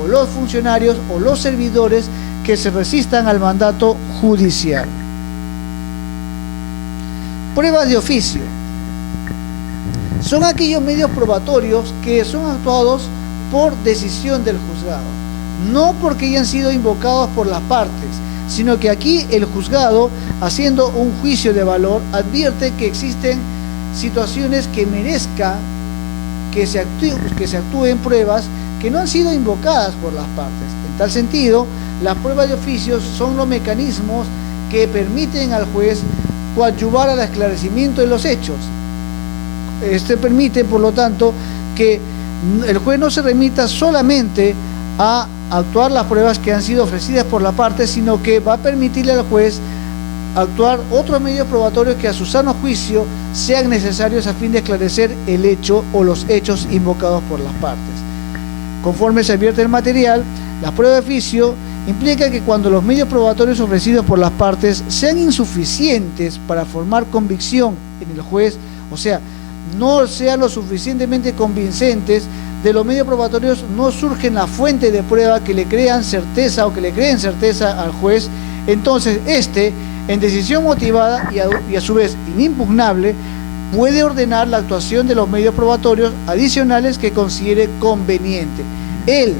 o los funcionarios o los servidores que se resistan al mandato judicial. Pruebas de oficio. Son aquellos medios probatorios que son actuados por decisión del juzgado, no porque hayan sido invocados por las partes, sino que aquí el juzgado, haciendo un juicio de valor, advierte que existen situaciones que merezca que se actúen pruebas que no han sido invocadas por las partes. En tal sentido, las pruebas de oficio son los mecanismos que permiten al juez coadyuvar al esclarecimiento de los hechos. Este permite, por lo tanto, que el juez no se remita solamente a actuar las pruebas que han sido ofrecidas por la parte, sino que va a permitirle al juez actuar otros medios probatorios que a su sano juicio sean necesarios a fin de esclarecer el hecho o los hechos invocados por las partes. Conforme se advierte el material, la prueba de oficio implica que cuando los medios probatorios ofrecidos por las partes sean insuficientes para formar convicción en el juez, o sea, no sean lo suficientemente convincentes, de los medios probatorios no surgen la fuente de prueba que le crean certeza o que le creen certeza al juez, entonces en decisión motivada y a su vez inimpugnable, puede ordenar la actuación de los medios probatorios adicionales que considere conveniente. Él,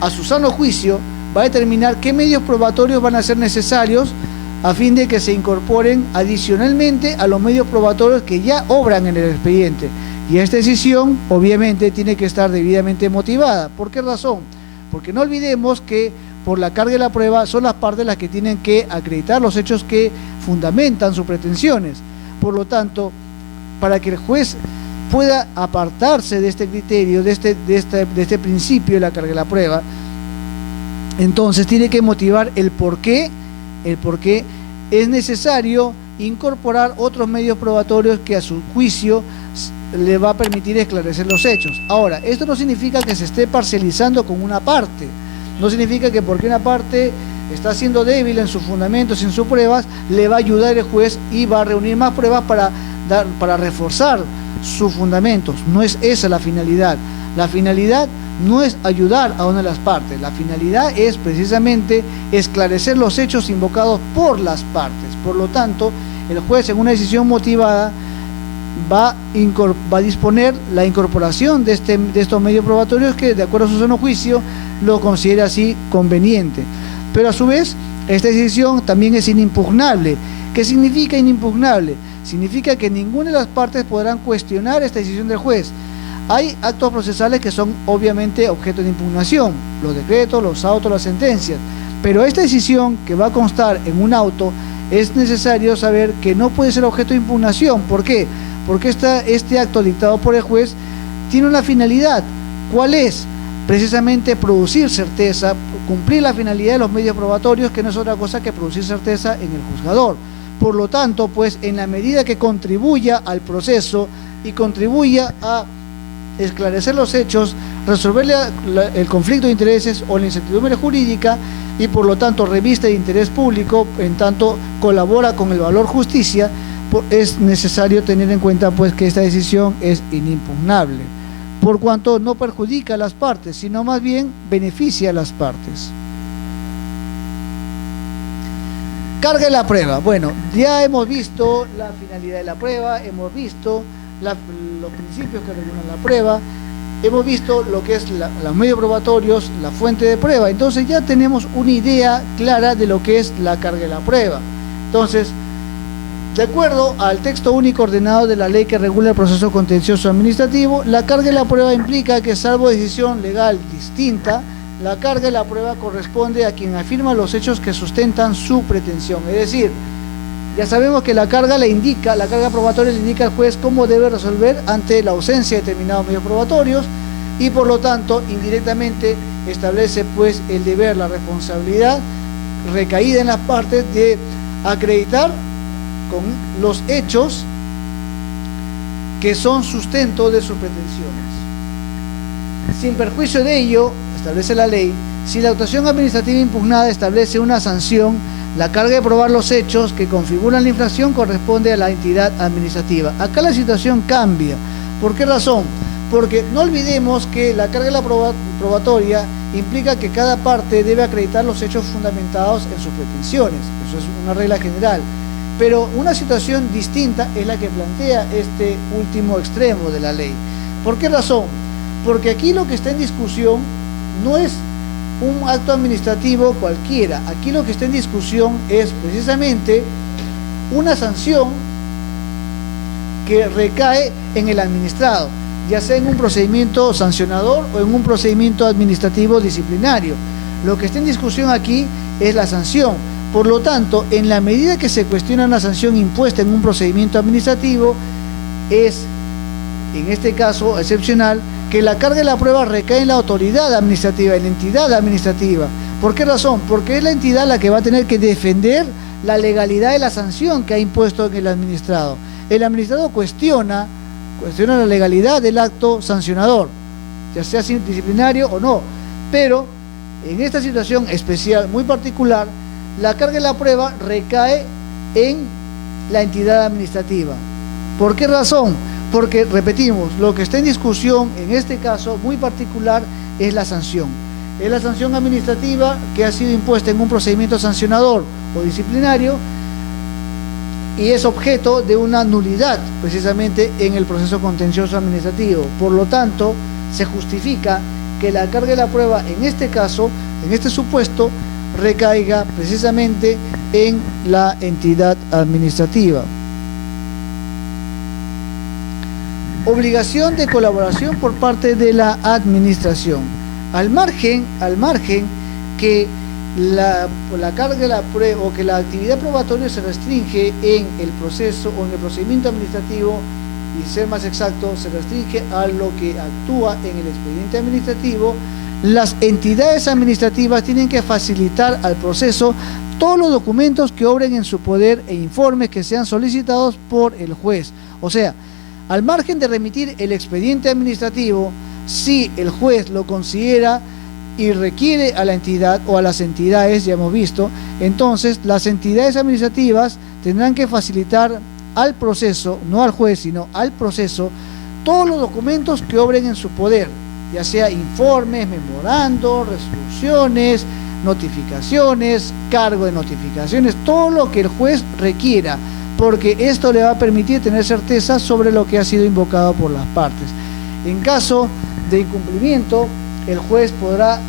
a su sano juicio, va a determinar qué medios probatorios van a ser necesarios a fin de que se incorporen adicionalmente a los medios probatorios que ya obran en el expediente. Y esta decisión, obviamente, tiene que estar debidamente motivada. ¿Por qué razón? Porque no olvidemos que por la carga de la prueba son las partes las que tienen que acreditar los hechos que fundamentan sus pretensiones. Por lo tanto, para que el juez pueda apartarse de este criterio, de este principio de la carga de la prueba, entonces tiene que motivar el por qué es necesario incorporar otros medios probatorios que a su juicio le va a permitir esclarecer los hechos. Ahora, esto no significa que se esté parcializando con una parte, no significa que porque una parte está siendo débil en sus fundamentos, en sus pruebas, le va a ayudar el juez y va a reunir más pruebas para reforzar sus fundamentos. No es esa la finalidad. La finalidad no es ayudar a una de las partes, la finalidad es precisamente esclarecer los hechos invocados por las partes. Por lo tanto, el juez en una decisión motivada va a disponer la incorporación de estos medios probatorios que, de acuerdo a su sano juicio, lo considera así conveniente. Pero a su vez, esta decisión también es inimpugnable. ¿Qué significa inimpugnable? Significa que ninguna de las partes podrán cuestionar esta decisión del juez. Hay actos procesales que son obviamente objeto de impugnación, los decretos, los autos, las sentencias, pero esta decisión que va a constar en un auto es necesario saber que no puede ser objeto de impugnación. ¿Por qué? Porque este acto dictado por el juez tiene una finalidad. ¿Cuál es? Precisamente producir certeza, cumplir la finalidad de los medios probatorios, que no es otra cosa que producir certeza en el juzgador. Por lo tanto, pues en la medida que contribuya al proceso y contribuya a esclarecer los hechos, resolver el conflicto de intereses o la incertidumbre jurídica y por lo tanto reviste de interés público, en tanto colabora con el valor justicia, es necesario tener en cuenta pues que esta decisión es inimpugnable, por cuanto no perjudica a las partes, sino más bien beneficia a las partes. Carga de la prueba. Bueno, ya hemos visto la finalidad de la prueba, hemos visto los principios que regulan la prueba, hemos visto lo que es los medios probatorios, la fuente de prueba. Entonces ya tenemos una idea clara de lo que es la carga de la prueba. Entonces, de acuerdo al texto único ordenado de la ley que regula el proceso contencioso administrativo, la carga de la prueba implica que, salvo decisión legal distinta, la carga de la prueba corresponde a quien afirma los hechos que sustentan su pretensión. Es decir, ya sabemos que la carga probatoria le indica al juez cómo debe resolver ante la ausencia de determinados medios probatorios y por lo tanto indirectamente establece pues el deber, la responsabilidad recaída en las partes de acreditar con los hechos que son sustento de sus pretensiones. Sin perjuicio de ello, establece la ley, si la actuación administrativa impugnada establece una sanción, la carga de probar los hechos que configuran la infracción corresponde a la entidad administrativa. Acá la situación cambia. ¿Por qué razón? Porque no olvidemos que la carga de la probatoria implica que cada parte debe acreditar los hechos fundamentados en sus pretensiones. Eso es una regla general. Pero una situación distinta es la que plantea este último extremo de la ley. ¿Por qué razón? Porque aquí lo que está en discusión no es un acto administrativo cualquiera. Aquí lo que está en discusión es precisamente una sanción que recae en el administrado, ya sea en un procedimiento sancionador o en un procedimiento administrativo disciplinario. Lo que está en discusión aquí es la sanción. Por lo tanto, en la medida que se cuestiona una sanción impuesta en un procedimiento administrativo, es, en este caso excepcional, que la carga de la prueba recae en la autoridad administrativa, en la entidad administrativa. ¿Por qué razón? Porque es la entidad la que va a tener que defender la legalidad de la sanción que ha impuesto en el administrado. El administrado cuestiona la legalidad del acto sancionador, ya sea disciplinario o no, pero en esta situación especial, muy particular, la carga de la prueba recae en la entidad administrativa. ¿Por qué razón? Porque, repetimos, lo que está en discusión en este caso muy particular es la sanción. Es la sanción administrativa que ha sido impuesta en un procedimiento sancionador o disciplinario y es objeto de una nulidad precisamente en el proceso contencioso administrativo. Por lo tanto, se justifica que la carga de la prueba en este caso, en este supuesto, recaiga precisamente en la entidad administrativa. Obligación de colaboración por parte de la administración. Al margen que la carga de la prueba o que la actividad probatoria se restringe en el proceso o en el procedimiento administrativo, y ser más exacto, se restringe a lo que actúa en el expediente administrativo, las entidades administrativas tienen que facilitar al proceso todos los documentos que obren en su poder e informes que sean solicitados por el juez. O sea, al margen de remitir el expediente administrativo, si el juez lo considera y requiere a la entidad o a las entidades, ya hemos visto, entonces las entidades administrativas tendrán que facilitar al proceso, no al juez, sino al proceso, todos los documentos que obren en su poder, ya sea informes, memorandos, resoluciones, notificaciones, cargo de notificaciones, todo lo que el juez requiera, porque esto le va a permitir tener certeza sobre lo que ha sido invocado por las partes. En caso de incumplimiento, el juez podrá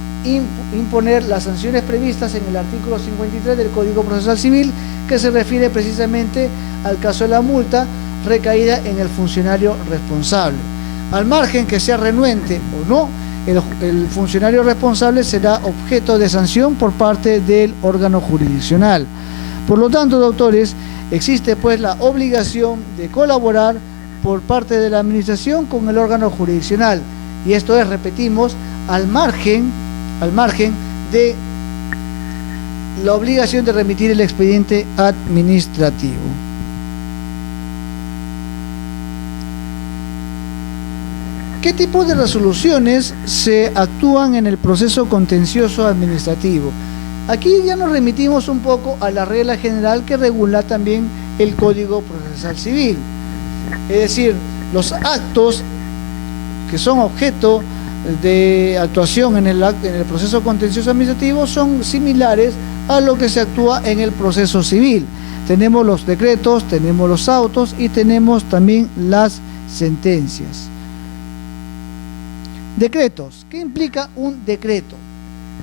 imponer las sanciones previstas en el artículo 53 del Código Procesal Civil, que se refiere precisamente al caso de la multa recaída en el funcionario responsable. Al margen que sea renuente o no, el funcionario responsable será objeto de sanción por parte del órgano jurisdiccional. Por lo tanto, doctores, existe pues la obligación de colaborar por parte de la administración con el órgano jurisdiccional, y esto es, repetimos, al margen de la obligación de remitir el expediente administrativo. ¿Qué tipo de resoluciones se actúan en el proceso contencioso administrativo? Aquí ya nos remitimos un poco a la regla general que regula también el Código Procesal Civil. Es decir, los actos que son objeto de actuación en el proceso contencioso administrativo son similares a lo que se actúa en el proceso civil. Tenemos los decretos, tenemos los autos y tenemos también las sentencias. Decretos. ¿Qué implica un decreto?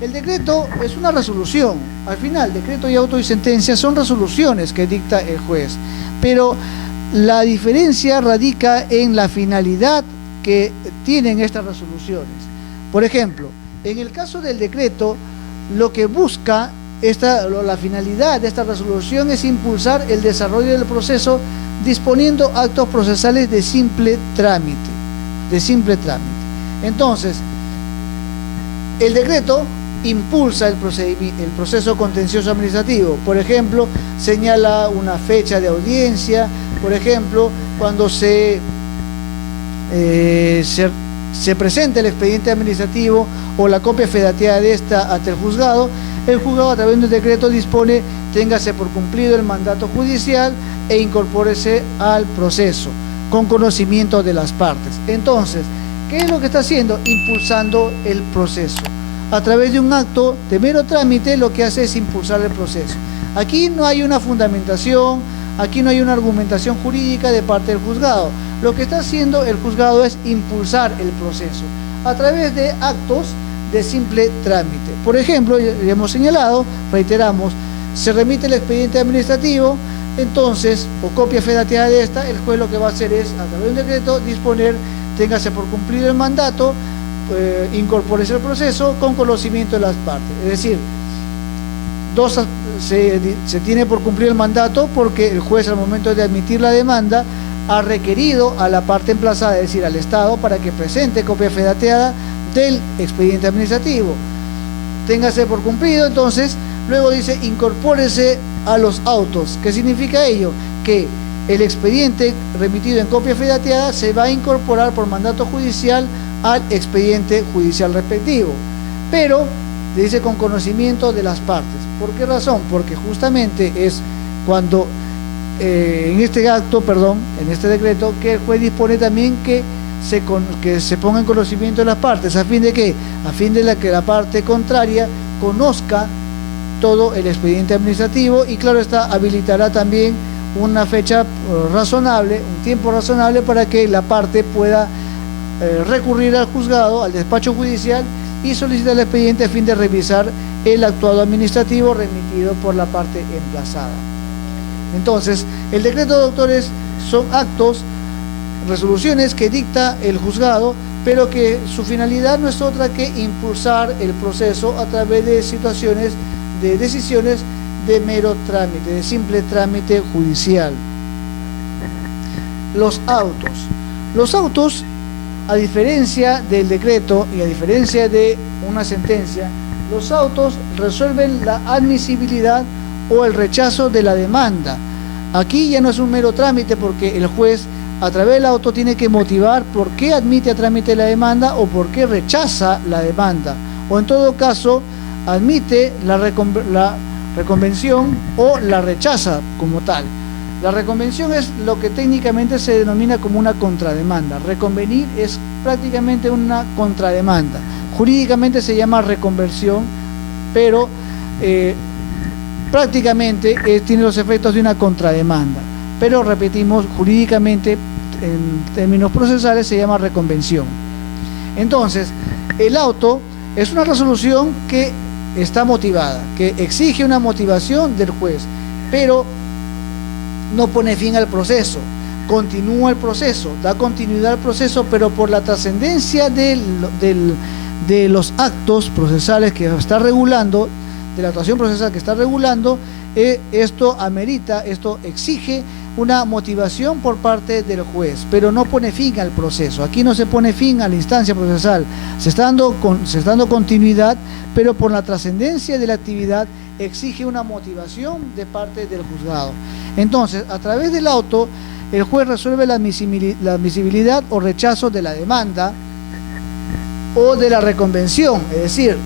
El decreto es una resolución. Al final, decreto y auto y sentencia son resoluciones que dicta el juez. Pero la diferencia radica en la finalidad que tienen estas resoluciones. Por ejemplo, en el caso del decreto, lo que busca la finalidad de esta resolución es impulsar el desarrollo del proceso disponiendo actos procesales de simple trámite. Entonces, el decreto impulsa el proceso contencioso administrativo. Por ejemplo, señala una fecha de audiencia. Por ejemplo, cuando se presenta el expediente administrativo o la copia fedateada de esta ante el juzgado a través de un decreto dispone: téngase por cumplido el mandato judicial e incorpórese al proceso con conocimiento de las partes. Entonces, ¿qué es lo que está haciendo? Impulsando el proceso. A través de un acto de mero trámite, lo que hace es impulsar el proceso. Aquí no hay una fundamentación, aquí no hay una argumentación jurídica de parte del juzgado. Lo que está haciendo el juzgado es impulsar el proceso a través de actos de simple trámite. Por ejemplo, ya hemos señalado, reiteramos, se remite el expediente administrativo, entonces, o copia fedateada de esta, el juez lo que va a hacer es, a través de un decreto, disponer: téngase por cumplido el mandato, incorpórese al proceso con conocimiento de las partes. Es decir, se tiene por cumplir el mandato porque el juez, al momento de admitir la demanda, ha requerido a la parte emplazada, es decir, al Estado, para que presente copia fedateada del expediente administrativo. Téngase por cumplido, entonces, luego dice: incorpórese a los autos. ¿Qué significa ello? Que el expediente remitido en copia fedateada se va a incorporar por mandato judicial al expediente judicial respectivo, pero dice con conocimiento de las partes. ¿Por qué razón? Porque justamente es cuando en este decreto, que el juez dispone también que se ponga en conocimiento de las partes. ¿A fin de qué? A fin de que la parte contraria conozca todo el expediente administrativo, y claro está, habilitará también una fecha razonable, un tiempo razonable para que la parte pueda recurrir al juzgado, al despacho judicial y solicitar el expediente a fin de revisar el actuado administrativo remitido por la parte emplazada. Entonces, el decreto de doctores son actos, resoluciones que dicta el juzgado, pero que su finalidad no es otra que impulsar el proceso a través de situaciones, de decisiones de mero trámite, de simple trámite judicial. Los autos. Los autos, a diferencia del decreto y a diferencia de una sentencia, los autos resuelven la admisibilidad o el rechazo de la demanda. Aquí ya no es un mero trámite porque el juez a través del auto tiene que motivar por qué admite a trámite la demanda o por qué rechaza la demanda, o en todo caso admite la reconvención o la rechaza como tal. La reconvención es lo que técnicamente se denomina como una contrademanda. Reconvenir es prácticamente una contrademanda. Jurídicamente se llama reconversión, pero prácticamente tiene los efectos de una contrademanda. Pero repetimos, jurídicamente, en términos procesales, se llama reconvención. Entonces, el auto es una resolución que está motivada, que exige una motivación del juez, pero no pone fin al proceso, continúa el proceso, da continuidad al proceso, pero por la trascendencia de los actos procesales que está regulando, de la actuación procesal que está regulando, esto amerita, esto exige una motivación por parte del juez, pero no pone fin al proceso. Aquí no se pone fin a la instancia procesal, se está dando continuidad, pero por la trascendencia de la actividad exige una motivación de parte del juzgado. Entonces, a través del auto, el juez resuelve la admisibilidad o rechazo de la demanda o de la reconvención, es decir,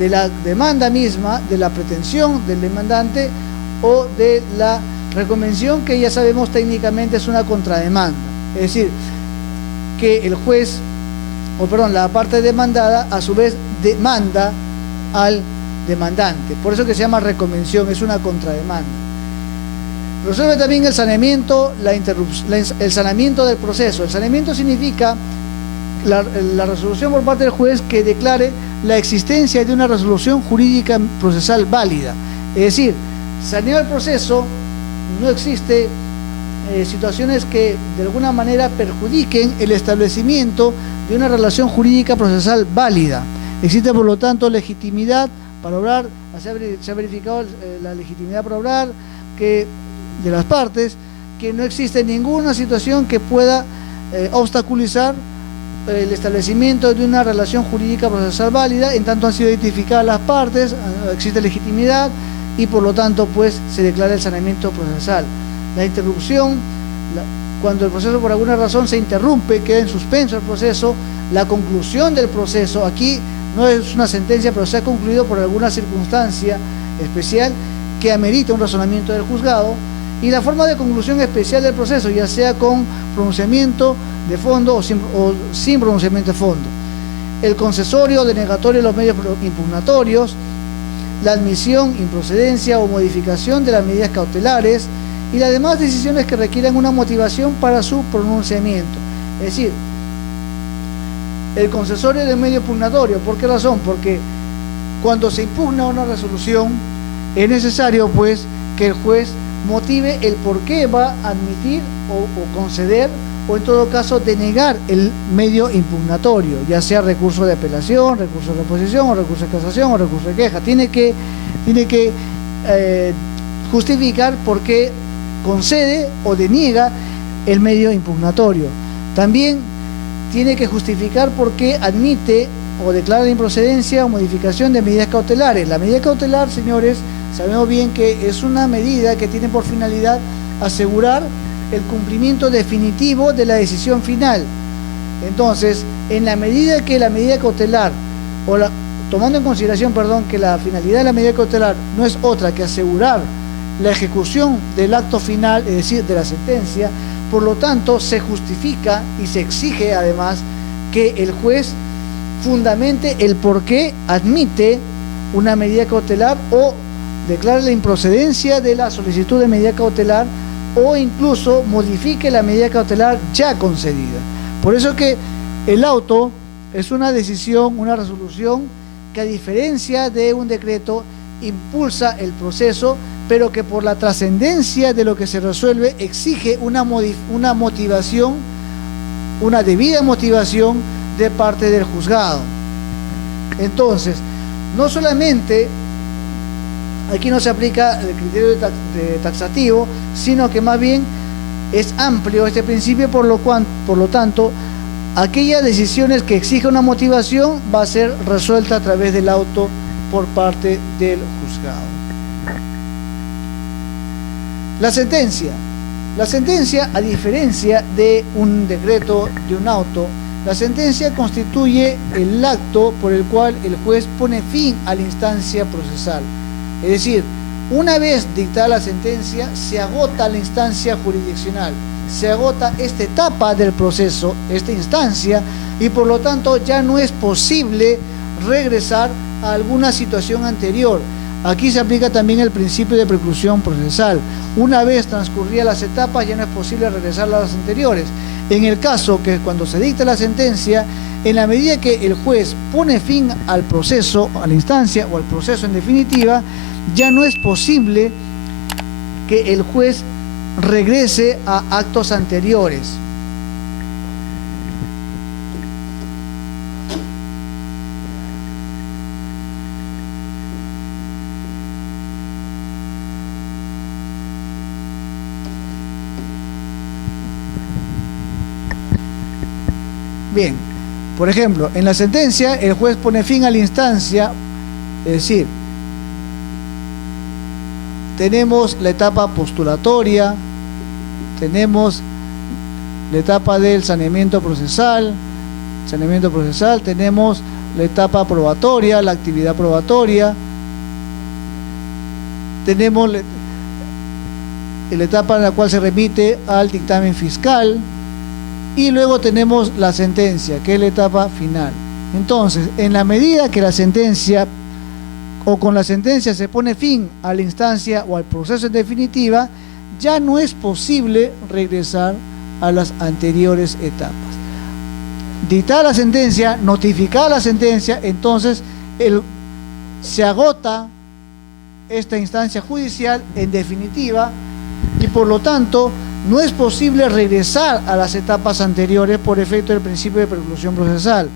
de la demanda misma, de la pretensión del demandante o de la reconvención, que ya sabemos técnicamente es una contrademanda. Es decir, que el juez, la parte demandada a su vez demanda al demandante. Por eso que se llama reconvención, es una contrademanda. Resuelve también el saneamiento, el saneamiento del proceso. El saneamiento significa la resolución por parte del juez que declare la existencia de una resolución jurídica procesal válida. Es decir, sanear el proceso, no existe situaciones que de alguna manera perjudiquen el establecimiento de una relación jurídica procesal válida. Existe, por lo tanto, legitimidad para obrar, se ha verificado la legitimidad para obrar de las partes, que no existe ninguna situación que pueda obstaculizar el establecimiento de una relación jurídica procesal válida, en tanto han sido identificadas las partes, existe legitimidad y por lo tanto pues se declara el saneamiento procesal. La interrupción, cuando el proceso por alguna razón se interrumpe, queda en suspenso el proceso, la conclusión del proceso, aquí no es una sentencia, pero se ha concluido por alguna circunstancia especial que amerita un razonamiento del juzgado, y la forma de conclusión especial del proceso, ya sea con pronunciamiento de fondo o sin pronunciamiento de fondo. El concesorio denegatorio de los medios impugnatorios, la admisión, improcedencia o modificación de las medidas cautelares y las demás decisiones que requieran una motivación para su pronunciamiento. Es decir, el concesorio del medio impugnatorio, ¿por qué razón? Porque cuando se impugna una resolución es necesario pues que el juez motive el por qué va a admitir o conceder o en todo caso denegar el medio impugnatorio, ya sea recurso de apelación, recurso de reposición o recurso de casación o recurso de queja. Tiene que justificar por qué concede o deniega el medio impugnatorio. También tiene que justificar por qué admite o declara la improcedencia o modificación de medidas cautelares. La medida cautelar, señores, sabemos bien que es una medida que tiene por finalidad asegurar el cumplimiento definitivo de la decisión final. Entonces, en la medida que la medida cautelar, tomando en consideración, que la finalidad de la medida cautelar no es otra que asegurar la ejecución del acto final, es decir, de la sentencia, por lo tanto, se justifica y se exige además que el juez fundamente el por qué admite una medida cautelar o declara la improcedencia de la solicitud de medida cautelar o incluso modifique la medida cautelar ya concedida. Por eso que el auto es una decisión, una resolución que, a diferencia de un decreto, impulsa el proceso, pero que por la trascendencia de lo que se resuelve exige una motivación, una debida motivación de parte del juzgado. Entonces, no solamente aquí no se aplica el criterio taxativo, sino que más bien es amplio este principio, por lo tanto, aquellas decisiones que exigen una motivación va a ser resuelta a través del auto por parte del juzgado. La sentencia. La sentencia, a diferencia de un decreto, de un auto, la sentencia constituye el acto por el cual el juez pone fin a la instancia procesal. Es decir, una vez dictada la sentencia, se agota la instancia jurisdiccional, se agota esta etapa del proceso, esta instancia, y por lo tanto ya no es posible regresar a alguna situación anterior. Aquí se aplica también el principio de preclusión procesal. Una vez transcurridas las etapas, ya no es posible regresar a las anteriores. En el caso que cuando se dicta la sentencia, en la medida que el juez pone fin al proceso, a la instancia o al proceso en definitiva, ya no es posible que el juez regrese a actos anteriores. Bien, por ejemplo, en la sentencia el juez pone fin a la instancia, es decir, tenemos la etapa postulatoria, tenemos la etapa del saneamiento procesal, tenemos la etapa probatoria, la actividad probatoria, tenemos la etapa en la cual se remite al dictamen fiscal, y luego tenemos la sentencia, que es la etapa final. Entonces, en la medida que la sentencia o con la sentencia se pone fin a la instancia o al proceso en definitiva, ya no es posible regresar a las anteriores etapas. Dictada la sentencia, notificada la sentencia, entonces se agota esta instancia judicial en definitiva, y por lo tanto no es posible regresar a las etapas anteriores por efecto del principio de preclusión procesal.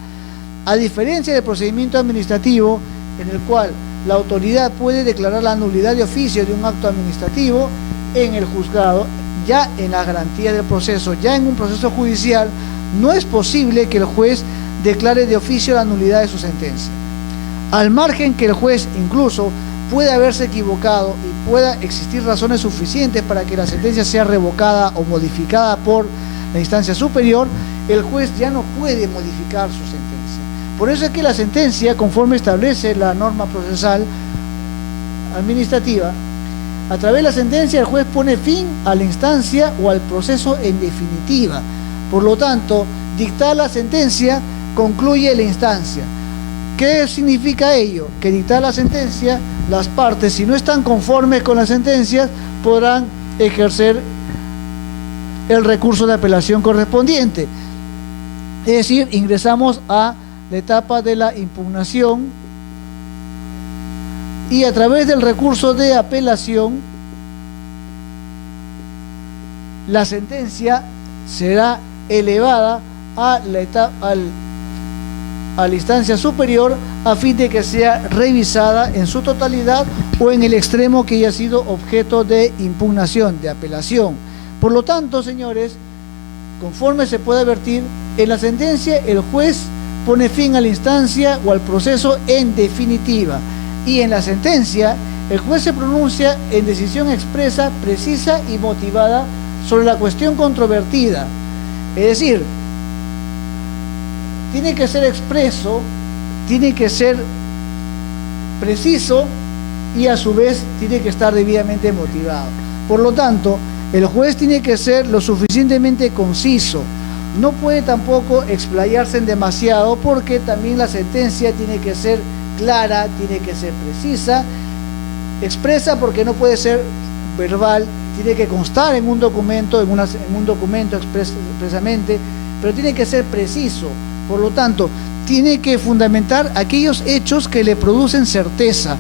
A diferencia del procedimiento administrativo, en el cual la autoridad puede declarar la nulidad de oficio de un acto administrativo, en el juzgado, ya en la garantía del proceso, ya en un proceso judicial, no es posible que el juez declare de oficio la nulidad de su sentencia. Al margen que el juez incluso puede haberse equivocado y pueda existir razones suficientes para que la sentencia sea revocada o modificada por la instancia superior, el juez ya no puede modificar su sentencia. Por eso es que la sentencia, conforme establece la norma procesal administrativa, a través de la sentencia el juez pone fin a la instancia o al proceso en definitiva. Por lo tanto, dictada la sentencia, concluye la instancia. ¿Qué significa ello? Que dictada la sentencia, las partes, si no están conformes con las sentencias, podrán ejercer el recurso de apelación correspondiente. Es decir, ingresamos a la etapa de la impugnación, y a través del recurso de apelación, la sentencia será elevada a la instancia superior a fin de que sea revisada en su totalidad o en el extremo que haya sido objeto de impugnación, de apelación. Por lo tanto, señores, conforme se puede advertir, en la sentencia el juez pone fin a la instancia o al proceso en definitiva, y en la sentencia el juez se pronuncia en decisión expresa, precisa y motivada sobre la cuestión controvertida. Es decir, tiene que ser expreso, tiene que ser preciso y a su vez tiene que estar debidamente motivado. Por lo tanto, el juez tiene que ser lo suficientemente conciso. No puede tampoco explayarse en demasiado, porque también la sentencia tiene que ser clara, tiene que ser precisa, expresa porque no puede ser verbal tiene que constar en un documento, expresamente, pero tiene que ser preciso. Por lo tanto, tiene que fundamentar aquellos hechos que le producen certeza.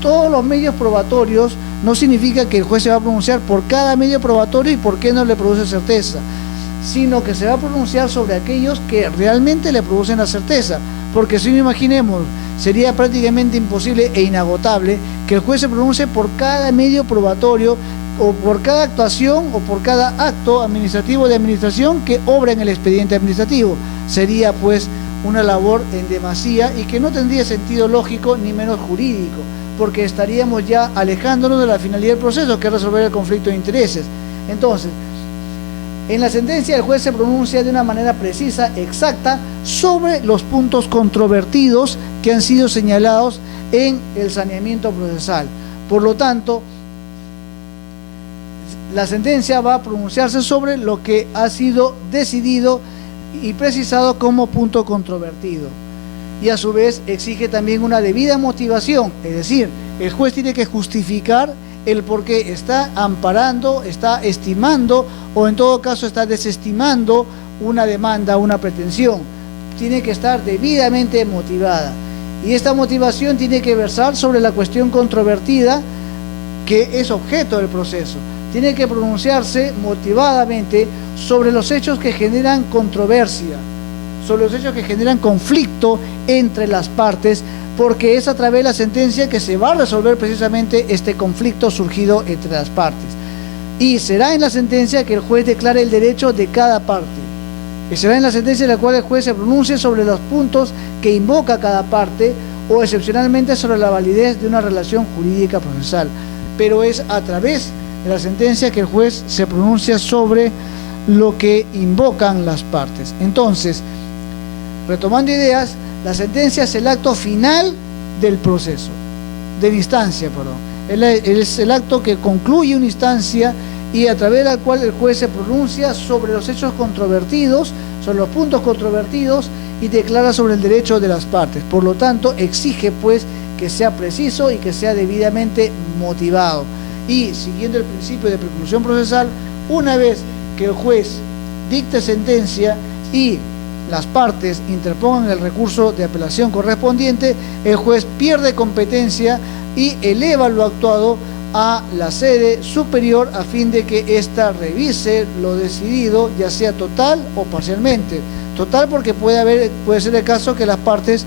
Todos los medios probatorios no significa que el juez se va a pronunciar por cada medio probatorio y por qué no le produce certeza, sino que se va a pronunciar sobre aquellos que realmente le producen la certeza. Porque si no, imaginemos, sería prácticamente imposible e inagotable que el juez se pronuncie por cada medio probatorio o por cada actuación o por cada acto administrativo de administración que obra en el expediente administrativo. Sería pues una labor en demasía y que no tendría sentido lógico ni menos jurídico, porque estaríamos ya alejándonos de la finalidad del proceso, que es resolver el conflicto de intereses. Entonces, en la sentencia el juez se pronuncia de una manera precisa, exacta, sobre los puntos controvertidos que han sido señalados en el saneamiento procesal. Por lo tanto, la sentencia va a pronunciarse sobre lo que ha sido decidido y precisado como punto controvertido. Y a su vez exige también una debida motivación, es decir, el juez tiene que justificar el por qué está amparando, está estimando o en todo caso está desestimando una demanda, una pretensión. Tiene que estar debidamente motivada. Y esta motivación tiene que versar sobre la cuestión controvertida que es objeto del proceso. Tiene que pronunciarse motivadamente sobre los hechos que generan controversia, sobre los hechos que generan conflicto entre las partes, porque es a través de la sentencia que se va a resolver precisamente este conflicto surgido entre las partes. Y será en la sentencia que el juez declare el derecho de cada parte. Y será en la sentencia en la cual el juez se pronuncie sobre los puntos que invoca cada parte o excepcionalmente sobre la validez de una relación jurídica procesal. Pero es a través de la sentencia que el juez se pronuncia sobre lo que invocan las partes. Entonces, retomando ideas, la sentencia es el acto final del proceso, de la instancia, perdón. Es el acto que concluye una instancia y a través del cual el juez se pronuncia sobre los hechos controvertidos, sobre los puntos controvertidos y declara sobre el derecho de las partes. Por lo tanto, exige pues que sea preciso y que sea debidamente motivado. Y siguiendo el principio de preclusión procesal, una vez que el juez dicte sentencia y las partes interpongan el recurso de apelación correspondiente, el juez pierde competencia y eleva lo actuado a la sede superior a fin de que ésta revise lo decidido, ya sea total o parcialmente. Total porque puede ser el caso que las partes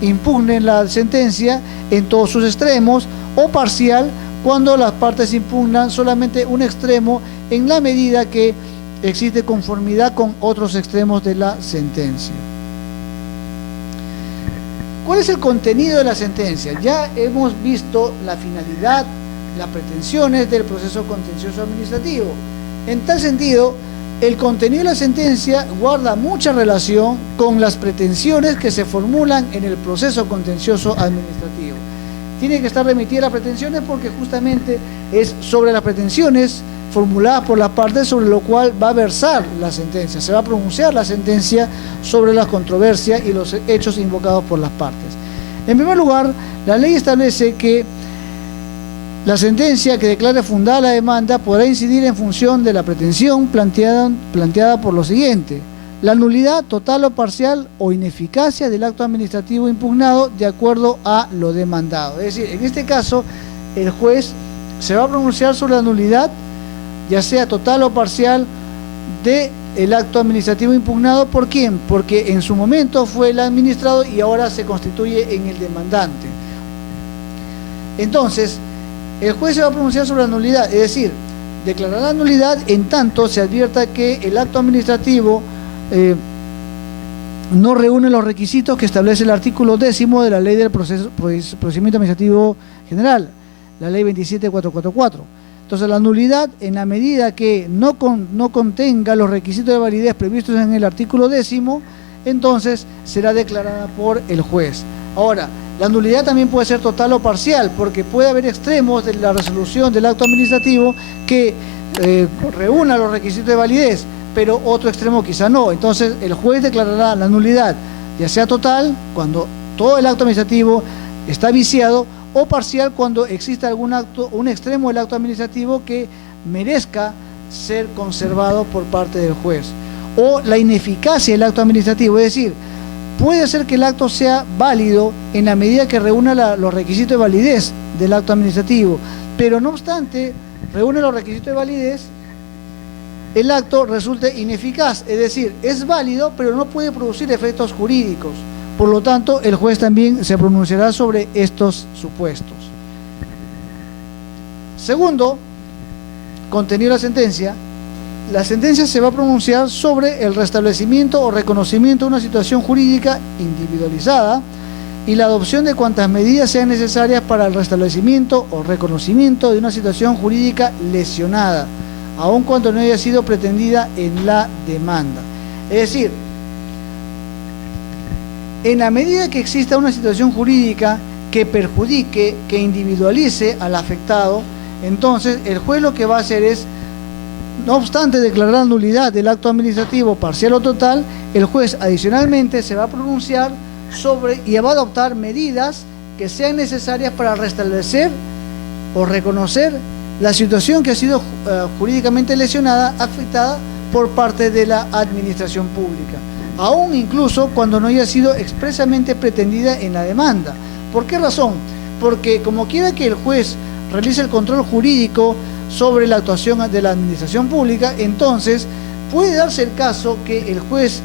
impugnen la sentencia en todos sus extremos, o parcial cuando las partes impugnan solamente un extremo en la medida que existe conformidad con otros extremos de la sentencia. ¿Cuál es el contenido de la sentencia? Ya hemos visto la finalidad, las pretensiones del proceso contencioso administrativo. En tal sentido, el contenido de la sentencia guarda mucha relación con las pretensiones que se formulan en el proceso contencioso administrativo. Tiene que estar remitida a las pretensiones porque justamente es sobre las pretensiones formuladas por las partes sobre lo cual va a versar la sentencia. Se va a pronunciar la sentencia sobre las controversias y los hechos invocados por las partes. En primer lugar, la ley establece que la sentencia que declare fundada la demanda podrá incidir en función de la pretensión planteada por lo siguiente: la nulidad total o parcial o ineficacia del acto administrativo impugnado de acuerdo a lo demandado. Es decir, en este caso, el juez se va a pronunciar sobre la nulidad, ya sea total o parcial, del acto administrativo impugnado. ¿Por quién? Porque en su momento fue el administrado y ahora se constituye en el demandante. Entonces, el juez se va a pronunciar sobre la nulidad, es decir, declarará la nulidad en tanto se advierta que el acto administrativo no reúne los requisitos que establece el artículo 10 de la Ley del Procedimiento Administrativo General, la Ley 27444. Entonces, la nulidad, en la medida que no contenga los requisitos de validez previstos en el artículo 10, entonces será declarada por el juez. Ahora, la nulidad también puede ser total o parcial, porque puede haber extremos de la resolución del acto administrativo que reúna los requisitos de validez, pero otro extremo quizá no. Entonces, el juez declarará la nulidad, ya sea total, cuando todo el acto administrativo está viciado, o parcial cuando existe algún acto, un extremo del acto administrativo que merezca ser conservado por parte del juez. O la ineficacia del acto administrativo, es decir, puede ser que el acto sea válido en la medida que reúna los requisitos de validez del acto administrativo, pero no obstante reúne los requisitos de validez, el acto resulte ineficaz, es decir, es válido pero no puede producir efectos jurídicos. Por lo tanto, el juez también se pronunciará sobre estos supuestos. Segundo, contenido de la sentencia se va a pronunciar sobre el restablecimiento o reconocimiento de una situación jurídica individualizada y la adopción de cuantas medidas sean necesarias para el restablecimiento o reconocimiento de una situación jurídica lesionada, aun cuando no haya sido pretendida en la demanda. Es decir, en la medida que exista una situación jurídica que perjudique, que individualice al afectado, entonces el juez lo que va a hacer es, no obstante declarar la nulidad del acto administrativo parcial o total, el juez adicionalmente se va a pronunciar sobre y va a adoptar medidas que sean necesarias para restablecer o reconocer la situación que ha sido jurídicamente lesionada, afectada por parte de la administración pública, aún incluso cuando no haya sido expresamente pretendida en la demanda. ¿Por qué razón? Porque como quiera que el juez realice el control jurídico sobre la actuación de la administración pública, entonces puede darse el caso que el juez,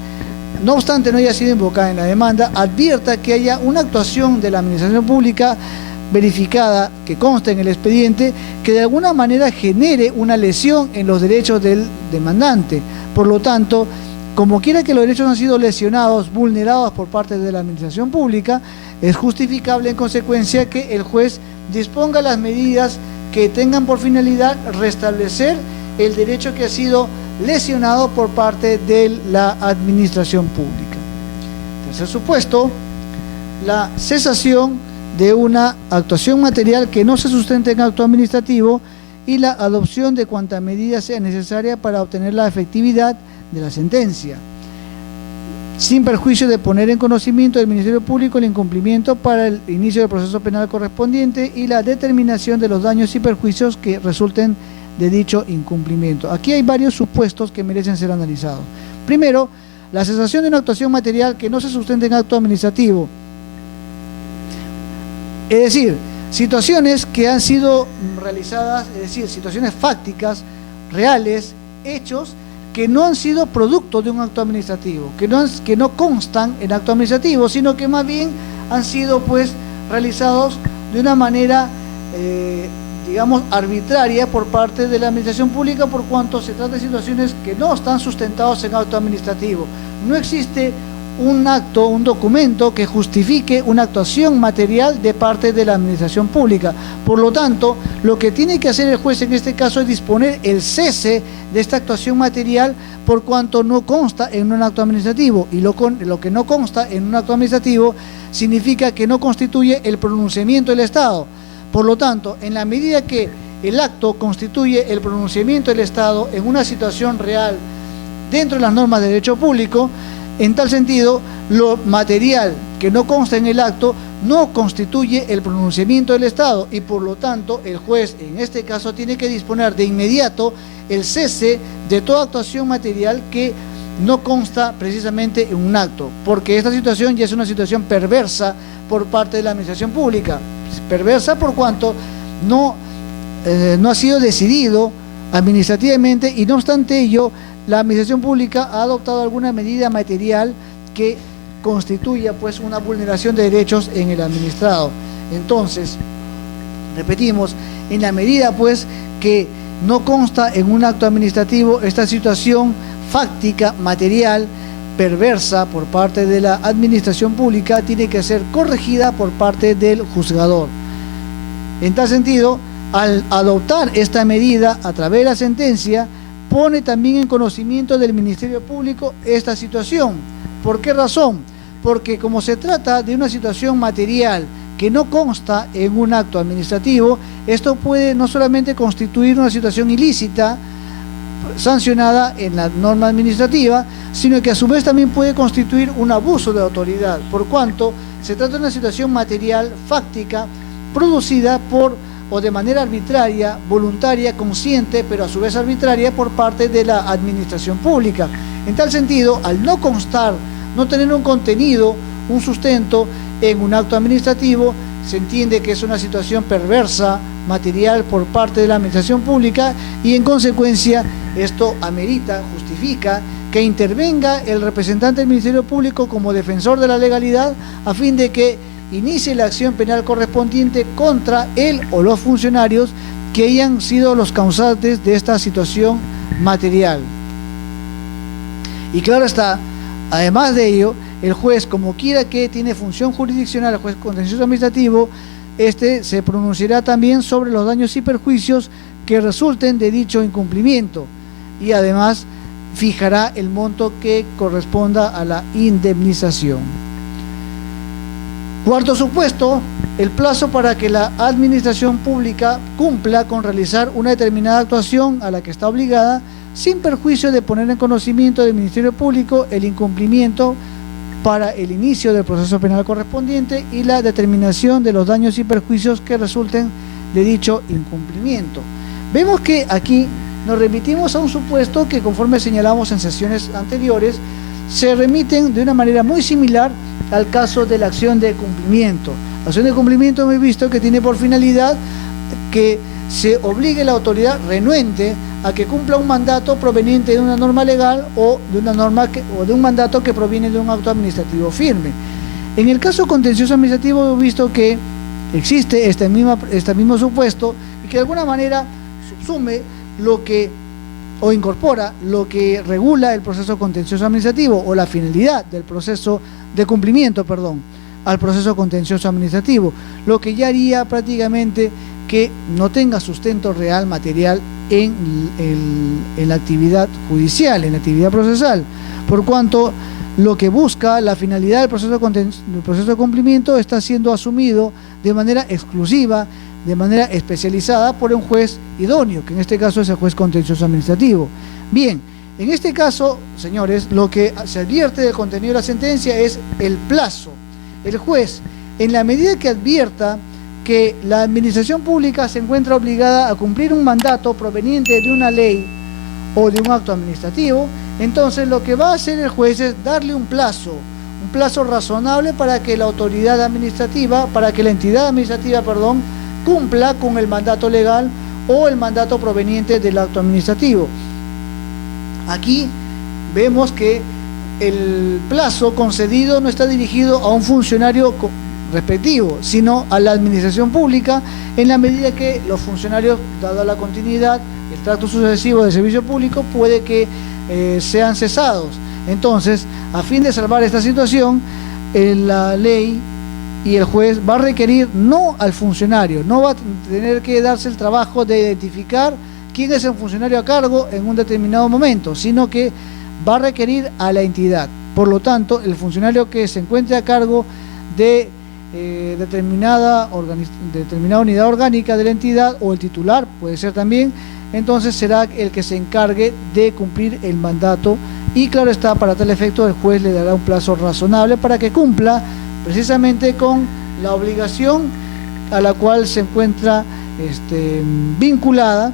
no obstante no haya sido invocada en la demanda, advierta que haya una actuación de la administración pública verificada, que consta en el expediente, que de alguna manera genere una lesión en los derechos del demandante. Por lo tanto, como quiera que los derechos han sido lesionados, vulnerados por parte de la administración pública, es justificable en consecuencia que el juez disponga las medidas que tengan por finalidad restablecer el derecho que ha sido lesionado por parte de la administración pública. Tercer supuesto, la cesación de una actuación material que no se sustente en acto administrativo y la adopción de cuanta medida sea necesaria para obtener la efectividad de la sentencia, sin perjuicio de poner en conocimiento del Ministerio Público el incumplimiento para el inicio del proceso penal correspondiente y la determinación de los daños y perjuicios que resulten de dicho incumplimiento. Aquí hay varios supuestos que merecen ser analizados. Primero, la cesación de una actuación material que no se sustente en acto administrativo. Es decir, situaciones que han sido realizadas, es decir, situaciones fácticas, reales, hechos que no han sido producto de un acto administrativo, que no constan en acto administrativo, sino que más bien han sido pues realizados de una manera, digamos, arbitraria por parte de la administración pública, por cuanto se trata de situaciones que no están sustentados en acto administrativo. No existe un acto, un documento que justifique una actuación material de parte de la administración pública. Por lo tanto, lo que tiene que hacer el juez en este caso es disponer el cese de esta actuación material por cuanto no consta en un acto administrativo, y lo que no consta en un acto administrativo significa que no constituye el pronunciamiento del Estado. Por lo tanto, en la medida que el acto constituye el pronunciamiento del Estado en una situación real dentro de las normas de derecho público, en tal sentido, lo material que no consta en el acto no constituye el pronunciamiento del Estado y por lo tanto el juez en este caso tiene que disponer de inmediato el cese de toda actuación material que no consta precisamente en un acto, porque esta situación ya es una situación perversa por parte de la administración pública, perversa por cuanto no ha sido decidido administrativamente y no obstante ello, la administración pública ha adoptado alguna medida material que constituya pues una vulneración de derechos en el administrado. Entonces, repetimos, en la medida pues que no consta en un acto administrativo esta situación fáctica, material, perversa por parte de la administración pública, tiene que ser corregida por parte del juzgador. En tal sentido, al adoptar esta medida a través de la sentencia, pone también en conocimiento del Ministerio Público esta situación. ¿Por qué razón? Porque como se trata de una situación material que no consta en un acto administrativo, esto puede no solamente constituir una situación ilícita sancionada en la norma administrativa, sino que a su vez también puede constituir un abuso de autoridad, por cuanto se trata de una situación material fáctica producida por o de manera arbitraria, voluntaria, consciente, pero a su vez arbitraria por parte de la administración pública. En tal sentido, al no constar, no tener un contenido, un sustento en un acto administrativo, se entiende que es una situación perversa, material por parte de la administración pública y en consecuencia esto amerita, justifica que intervenga el representante del Ministerio Público como defensor de la legalidad a fin de que inicie la acción penal correspondiente contra él o los funcionarios que hayan sido los causantes de esta situación material. Y claro está, además de ello, el juez, como quiera que tiene función jurisdiccional, el juez contencioso administrativo, se pronunciará también sobre los daños y perjuicios que resulten de dicho incumplimiento y además fijará el monto que corresponda a la indemnización. Cuarto supuesto, el plazo para que la administración pública cumpla con realizar una determinada actuación a la que está obligada, sin perjuicio de poner en conocimiento del Ministerio Público el incumplimiento para el inicio del proceso penal correspondiente y la determinación de los daños y perjuicios que resulten de dicho incumplimiento. Vemos que aquí nos remitimos a un supuesto que, conforme señalamos en sesiones anteriores, se remiten de una manera muy similar al caso de la acción de cumplimiento. La acción de cumplimiento hemos visto que tiene por finalidad que se obligue a la autoridad renuente a que cumpla un mandato proveniente de una norma legal o de un mandato que proviene de un acto administrativo firme. En el caso contencioso administrativo hemos visto que existe este mismo supuesto y que de alguna manera subsume o incorpora lo que regula el proceso contencioso administrativo o la finalidad del proceso de cumplimiento, al proceso contencioso administrativo, lo que ya haría prácticamente que no tenga sustento real material en la actividad judicial, en la actividad procesal, por cuanto lo que busca la finalidad del proceso de cumplimiento está siendo asumido de manera exclusiva, de manera especializada por un juez idóneo, que en este caso es el juez contencioso administrativo. Bien, en este caso, señores, lo que se advierte del contenido de la sentencia es el plazo. El juez, en la medida que advierta que la administración pública se encuentra obligada a cumplir un mandato proveniente de una ley o de un acto administrativo, entonces lo que va a hacer el juez es darle un plazo razonable para que la autoridad administrativa, para que la entidad administrativa, cumpla con el mandato legal o el mandato proveniente del acto administrativo. Aquí vemos que el plazo concedido no está dirigido a un funcionario respectivo, sino a la administración pública, en la medida que los funcionarios, dada la continuidad, el tracto sucesivo del servicio público, puede que sean cesados. Entonces, a fin de salvar esta situación, la ley y el juez va a requerir no al funcionario, no va a tener que darse el trabajo de identificar quién es el funcionario a cargo en un determinado momento, sino que va a requerir a la entidad. Por lo tanto, el funcionario que se encuentre a cargo de determinada unidad orgánica de la entidad, o el titular puede ser también, entonces será el que se encargue de cumplir el mandato, y claro está, para tal efecto el juez le dará un plazo razonable para que cumpla precisamente con la obligación a la cual se encuentra vinculada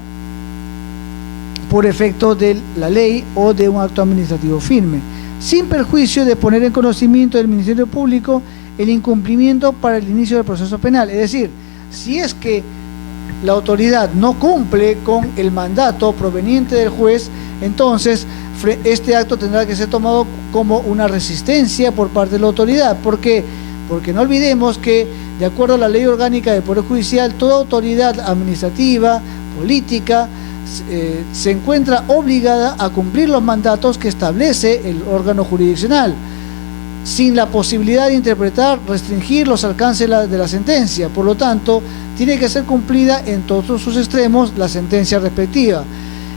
por efecto de la ley o de un acto administrativo firme, sin perjuicio de poner en conocimiento del Ministerio Público el incumplimiento para el inicio del proceso penal. Es decir, si es que la autoridad no cumple con el mandato proveniente del juez, entonces este acto tendrá que ser tomado como una resistencia por parte de la autoridad. ¿Por qué? Porque no olvidemos que, de acuerdo a la Ley Orgánica del Poder Judicial, toda autoridad administrativa, política, se encuentra obligada a cumplir los mandatos que establece el órgano jurisdiccional, sin la posibilidad de interpretar, restringir los alcances de la sentencia. Por lo tanto, tiene que ser cumplida en todos sus extremos la sentencia respectiva.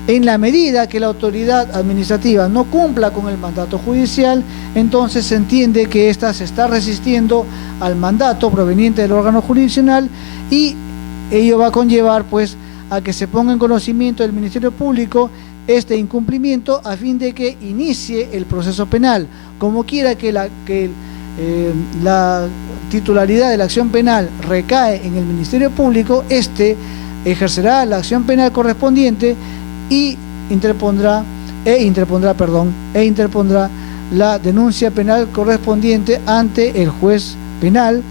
En la medida que la autoridad administrativa no cumpla con el mandato judicial, entonces se entiende que ésta se está resistiendo al mandato proveniente del órgano jurisdiccional, y ello va a conllevar pues a que se ponga en conocimiento del Ministerio Público este incumplimiento a fin de que inicie el proceso penal. Como quiera que la titularidad de la acción penal recae en el Ministerio Público, este ejercerá la acción penal correspondiente y interpondrá la denuncia penal correspondiente ante el juez penal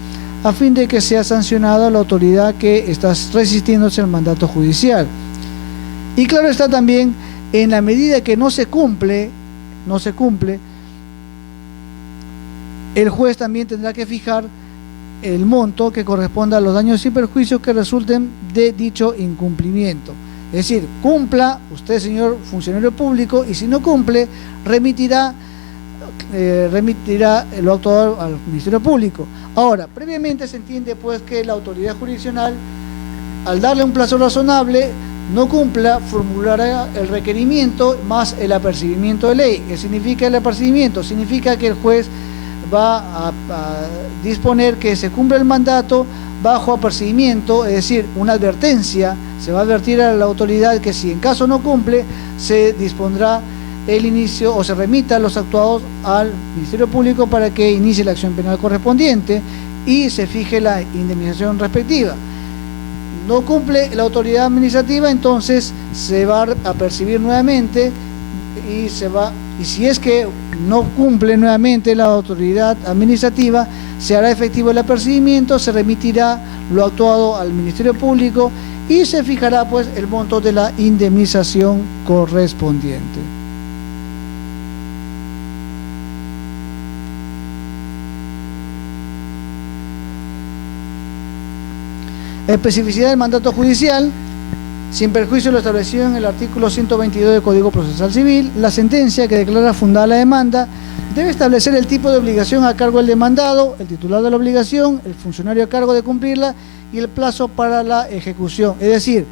a fin de que sea sancionada la autoridad que está resistiéndose al mandato judicial. Y claro está también, en la medida que no se cumple, el juez también tendrá que fijar el monto que corresponda a los daños y perjuicios que resulten de dicho incumplimiento. Es decir, cumpla usted, señor funcionario público, y si no cumple, remitirá lo actuado al Ministerio Público. Ahora, previamente se entiende pues que la autoridad jurisdiccional, al darle un plazo razonable, no cumpla, formulará el requerimiento más el apercibimiento de ley. ¿Qué significa el apercibimiento? Significa que el juez va a disponer que se cumpla el mandato bajo apercibimiento, es decir, una advertencia. Se va a advertir a la autoridad que si en caso no cumple, se dispondrá el inicio o se remita los actuados al Ministerio Público para que inicie la acción penal correspondiente y se fije la indemnización respectiva. No cumple la autoridad administrativa, entonces se va a percibir nuevamente y si es que no cumple nuevamente la autoridad administrativa, se hará efectivo el apercibimiento, se remitirá lo actuado al Ministerio Público y se fijará pues el monto de la indemnización correspondiente. Especificidad del mandato judicial. Sin perjuicio de lo establecido en el artículo 122 del Código Procesal Civil, la sentencia que declara fundada la demanda debe establecer el tipo de obligación a cargo del demandado, el titular de la obligación, el funcionario a cargo de cumplirla y el plazo para la ejecución. Es decir,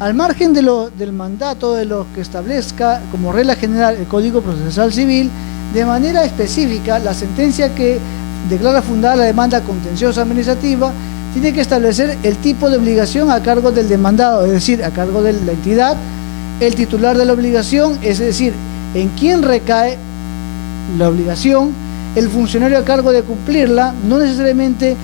al margen del mandato de lo que establezca como regla general el Código Procesal Civil, de manera específica, la sentencia que declara fundada la demanda contenciosa administrativa tiene que establecer el tipo de obligación a cargo del demandado, es decir, a cargo de la entidad, el titular de la obligación, es decir, en quién recae la obligación, el funcionario a cargo de cumplirla, no necesariamente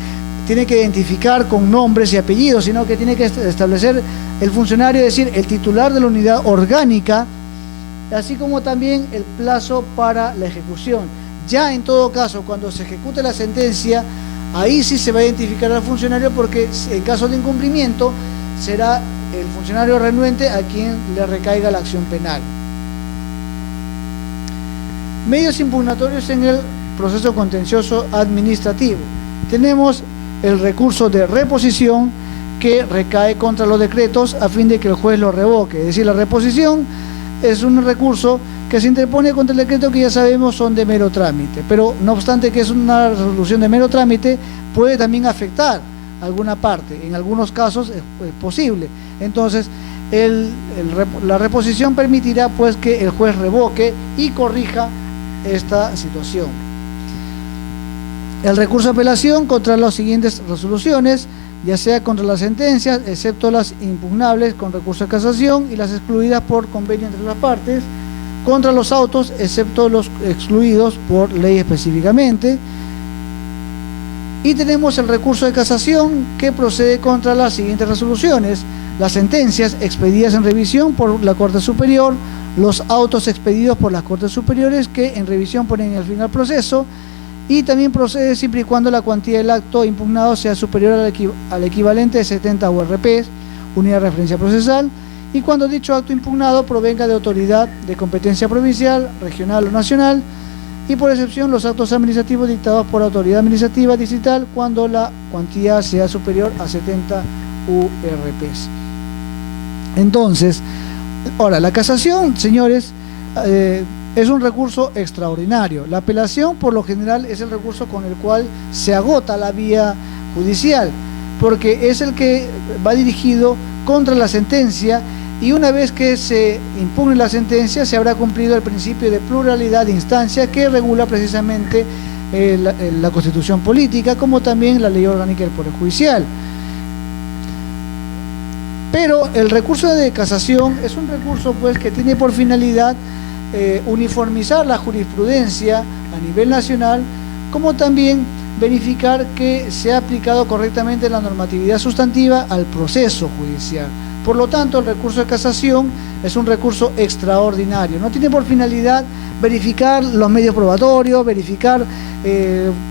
tiene que identificar con nombres y apellidos, sino que tiene que establecer el funcionario, es decir, el titular de la unidad orgánica, así como también el plazo para la ejecución. Ya en todo caso, cuando se ejecute la sentencia, ahí sí se va a identificar al funcionario porque en caso de incumplimiento será el funcionario renuente a quien le recaiga la acción penal. Medios impugnatorios en el proceso contencioso administrativo. Tenemos el recurso de reposición que recae contra los decretos a fin de que el juez lo revoque. Es decir, la reposición es un recurso que se interpone contra el decreto que ya sabemos son de mero trámite, pero no obstante que es una resolución de mero trámite, puede también afectar alguna parte, en algunos casos es posible. Entonces, la reposición permitirá pues que el juez revoque y corrija esta situación. El recurso de apelación contra las siguientes resoluciones, ya sea contra las sentencias, excepto las impugnables con recurso de casación y las excluidas por convenio entre las partes, contra los autos, excepto los excluidos por ley específicamente. Y tenemos el recurso de casación que procede contra las siguientes resoluciones: las sentencias expedidas en revisión por la Corte Superior, los autos expedidos por las Cortes Superiores que en revisión ponen el fin al proceso, y también procede siempre y cuando la cuantía del acto impugnado sea superior al equivalente de 70 URPs, unidad de referencia procesal, y cuando dicho acto impugnado provenga de autoridad de competencia provincial, regional o nacional, y por excepción los actos administrativos dictados por autoridad administrativa distrital cuando la cuantía sea superior a 70 URPs. Entonces, ahora, la casación, señores, es un recurso extraordinario. La apelación, por lo general, es el recurso con el cual se agota la vía judicial, porque es el que va dirigido contra la sentencia, y una vez que se impugne la sentencia, se habrá cumplido el principio de pluralidad de instancias que regula precisamente la Constitución política, como también la Ley Orgánica del Poder Judicial. Pero el recurso de casación es un recurso pues que tiene por finalidad uniformizar la jurisprudencia a nivel nacional como también verificar que se ha aplicado correctamente la normatividad sustantiva al proceso judicial. Por lo tanto, el recurso de casación es un recurso extraordinario. No tiene por finalidad verificar los medios probatorios, verificar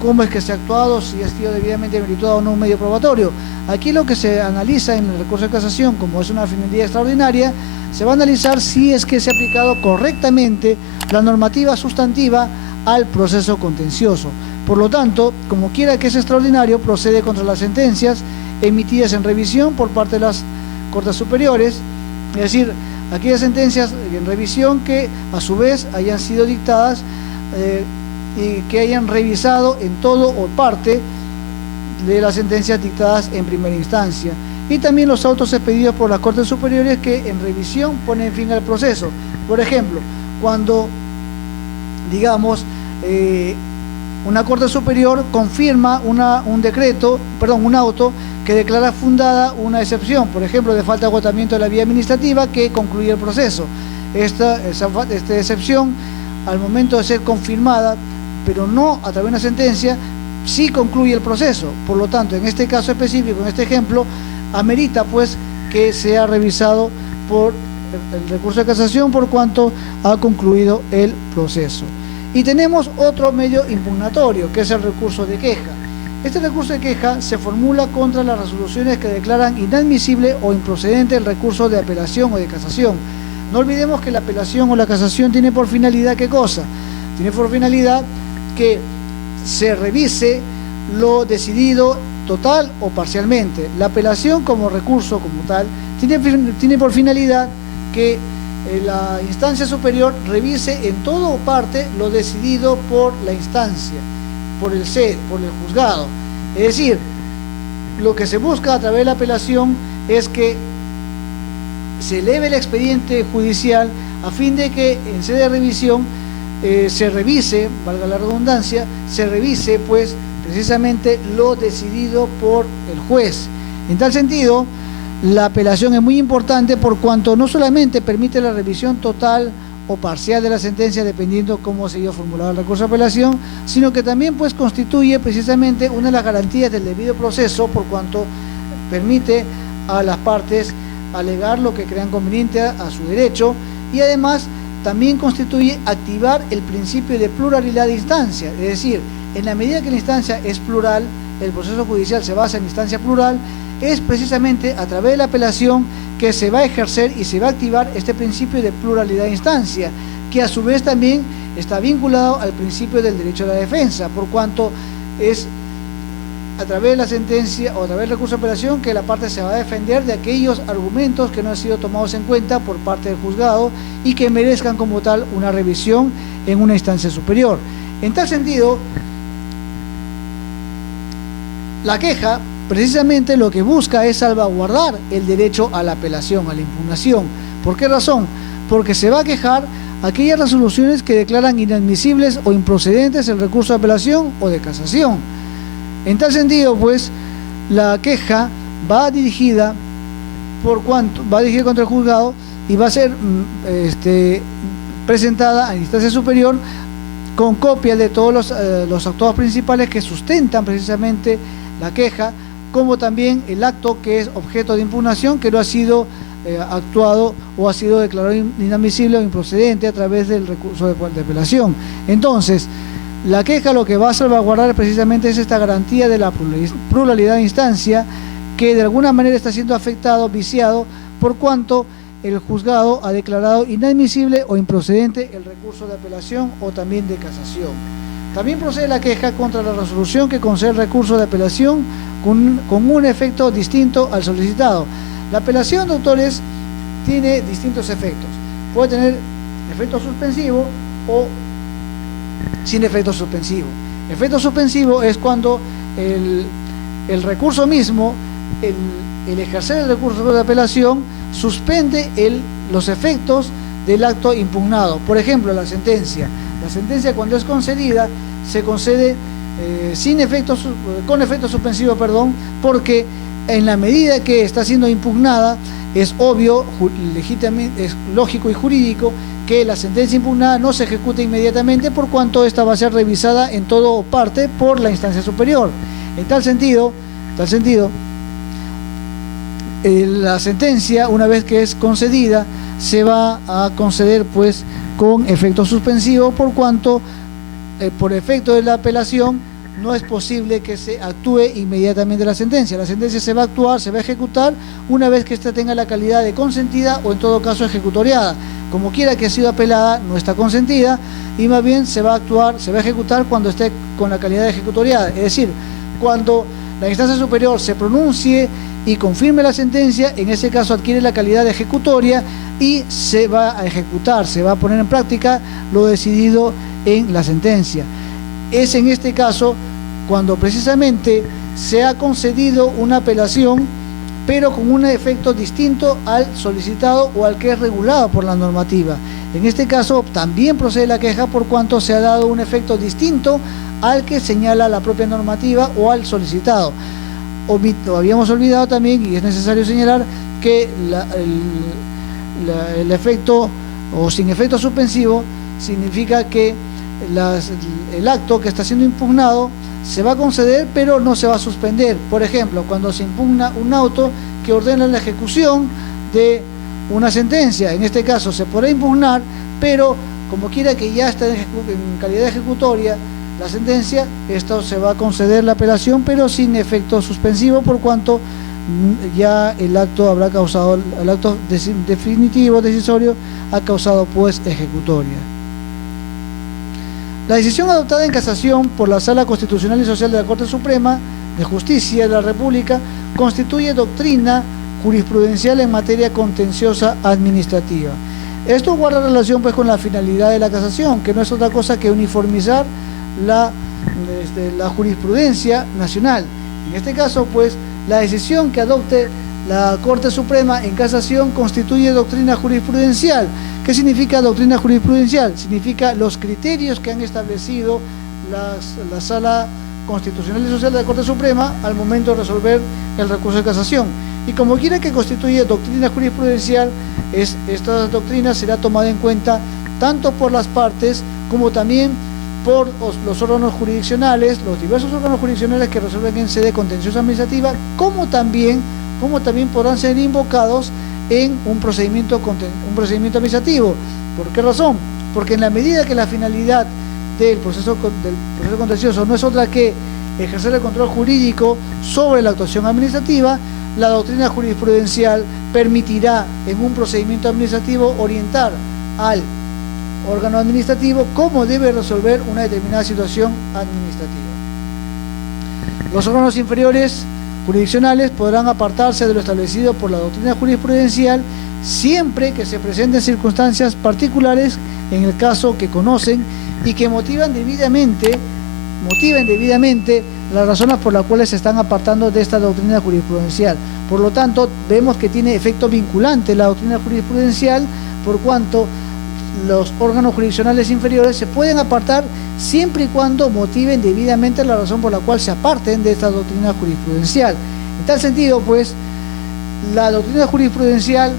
cómo es que se ha actuado, si ha sido debidamente virtuado o no un medio probatorio. Aquí lo que se analiza en el recurso de casación, como es una finalidad extraordinaria, se va a analizar si es que se ha aplicado correctamente la normativa sustantiva al proceso contencioso. Por lo tanto, como quiera que es extraordinario, procede contra las sentencias emitidas en revisión por parte de las Cortes Superiores, es decir, aquellas sentencias en revisión que a su vez hayan sido dictadas y que hayan revisado en todo o parte de las sentencias dictadas en primera instancia. Y también los autos expedidos por las Cortes Superiores que en revisión ponen fin al proceso. Por ejemplo, cuando, digamos, una Corte Superior confirma un auto que declara fundada una excepción, por ejemplo, de falta de agotamiento de la vía administrativa que concluye el proceso. Esta excepción, al momento de ser confirmada, pero no a través de una sentencia, sí concluye el proceso. Por lo tanto, en este caso específico, en este ejemplo, amerita pues que sea revisado por el recurso de casación por cuanto ha concluido el proceso. Y tenemos otro medio impugnatorio, que es el recurso de queja. Este recurso de queja se formula contra las resoluciones que declaran inadmisible o improcedente el recurso de apelación o de casación. No olvidemos que la apelación o la casación tiene por finalidad ¿qué cosa? Tiene por finalidad que se revise lo decidido total o parcialmente. La apelación como recurso como tal tiene por finalidad que la instancia superior revise en todo o parte lo decidido por la instancia, por el juzgado. Es decir, lo que se busca a través de la apelación es que se eleve el expediente judicial a fin de que en sede de revisión se revise, valga la redundancia, se revise pues precisamente lo decidido por el juez. En tal sentido, la apelación es muy importante por cuanto no solamente permite la revisión total o parcial de la sentencia, dependiendo cómo se haya formulado el recurso de apelación, sino que también pues constituye precisamente una de las garantías del debido proceso, por cuanto permite a las partes alegar lo que crean conveniente a su derecho, y además también constituye activar el principio de pluralidad de instancia, es decir, en la medida que la instancia es plural, el proceso judicial se basa en instancia plural, es precisamente a través de la apelación que se va a ejercer y se va a activar este principio de pluralidad de instancia, que a su vez también está vinculado al principio del derecho a la defensa, por cuanto es a través de la sentencia o a través del recurso de apelación que la parte se va a defender de aquellos argumentos que no han sido tomados en cuenta por parte del juzgado y que merezcan como tal una revisión en una instancia superior. En tal sentido, la queja precisamente lo que busca es salvaguardar el derecho a la apelación, a la impugnación. ¿Por qué razón? Porque se va a quejar aquellas resoluciones que declaran inadmisibles o improcedentes el recurso de apelación o de casación. En tal sentido, pues, la queja va dirigida contra el juzgado y va a ser presentada a instancia superior con copia de todos los actuados principales que sustentan precisamente la queja, como también el acto que es objeto de impugnación que no ha sido actuado o ha sido declarado inadmisible o improcedente a través del recurso de apelación. Entonces, la queja lo que va a salvaguardar precisamente es esta garantía de la pluralidad de instancia que de alguna manera está siendo afectado, viciado, por cuanto el juzgado ha declarado inadmisible o improcedente el recurso de apelación o también de casación. También procede la queja contra la resolución que concede el recurso de apelación con un efecto distinto al solicitado. La apelación, doctores, tiene distintos efectos. Puede tener efecto suspensivo o sin efecto suspensivo. Efecto suspensivo es cuando el recurso mismo, el ejercer el recurso de apelación, suspende los efectos del acto impugnado. Por ejemplo, la sentencia. La sentencia, cuando es concedida, se concede con efecto suspensivo, porque en la medida que está siendo impugnada, es obvio, legítimamente, es lógico y jurídico que la sentencia impugnada no se ejecute inmediatamente, por cuanto esta va a ser revisada en todo o parte por la instancia superior. En tal sentido, la sentencia, una vez que es concedida, se va a conceder pues con efecto suspensivo, por cuanto por efecto de la apelación no es posible que se actúe inmediatamente la sentencia. La sentencia se va a actuar, se va a ejecutar una vez que ésta tenga la calidad de consentida o en todo caso ejecutoriada. Como quiera que ha sido apelada, no está consentida y más bien se va a actuar, se va a ejecutar cuando esté con la calidad de ejecutoriada. Es decir, cuando la instancia superior se pronuncie y confirme la sentencia, en ese caso adquiere la calidad de ejecutoria y se va a ejecutar, se va a poner en práctica lo decidido en la sentencia. Es en este caso cuando precisamente se ha concedido una apelación, pero con un efecto distinto al solicitado o al que es regulado por la normativa. En este caso también procede la queja por cuanto se ha dado un efecto distinto al que señala la propia normativa o al solicitado. Habíamos olvidado también, y es necesario señalar, que el efecto o sin efecto suspensivo significa que el acto que está siendo impugnado se va a conceder pero no se va a suspender. Por ejemplo, cuando se impugna un auto que ordena la ejecución de una sentencia, en este caso se podrá impugnar, pero como quiera que ya está en calidad ejecutoria la sentencia, esto se va a conceder la apelación pero sin efecto suspensivo, por cuanto ya el acto habrá causado, el acto definitivo, decisorio, ha causado pues ejecutoria. La decisión adoptada en casación por la Sala Constitucional y Social de la Corte Suprema de Justicia de la República constituye doctrina jurisprudencial en materia contenciosa administrativa. Esto guarda relación pues con la finalidad de la casación, que no es otra cosa que uniformizar la jurisprudencia nacional. En este caso pues la decisión que adopte la Corte Suprema en casación constituye doctrina jurisprudencial. ¿Qué significa doctrina jurisprudencial? Significa los criterios que han establecido la Sala Constitucional y Social de la Corte Suprema al momento de resolver el recurso de casación. Y como quiera que constituye doctrina jurisprudencial, esta doctrina será tomada en cuenta tanto por las partes como también por los órganos jurisdiccionales, los diversos órganos jurisdiccionales que resuelven en sede contenciosa administrativa, como también podrán ser invocados en un procedimiento administrativo. ¿Por qué razón? Porque en la medida que la finalidad del proceso contencioso no es otra que ejercer el control jurídico sobre la actuación administrativa, la doctrina jurisprudencial permitirá en un procedimiento administrativo orientar al órgano administrativo cómo debe resolver una determinada situación administrativa. Los órganos inferiores jurisdiccionales podrán apartarse de lo establecido por la doctrina jurisprudencial siempre que se presenten circunstancias particulares en el caso que conocen y que motiven debidamente las razones por las cuales se están apartando de esta doctrina jurisprudencial. Por lo tanto, vemos que tiene efecto vinculante la doctrina jurisprudencial, por cuanto los órganos jurisdiccionales inferiores se pueden apartar siempre y cuando motiven debidamente la razón por la cual se aparten de esta doctrina jurisprudencial. En tal sentido, pues, la doctrina jurisprudencial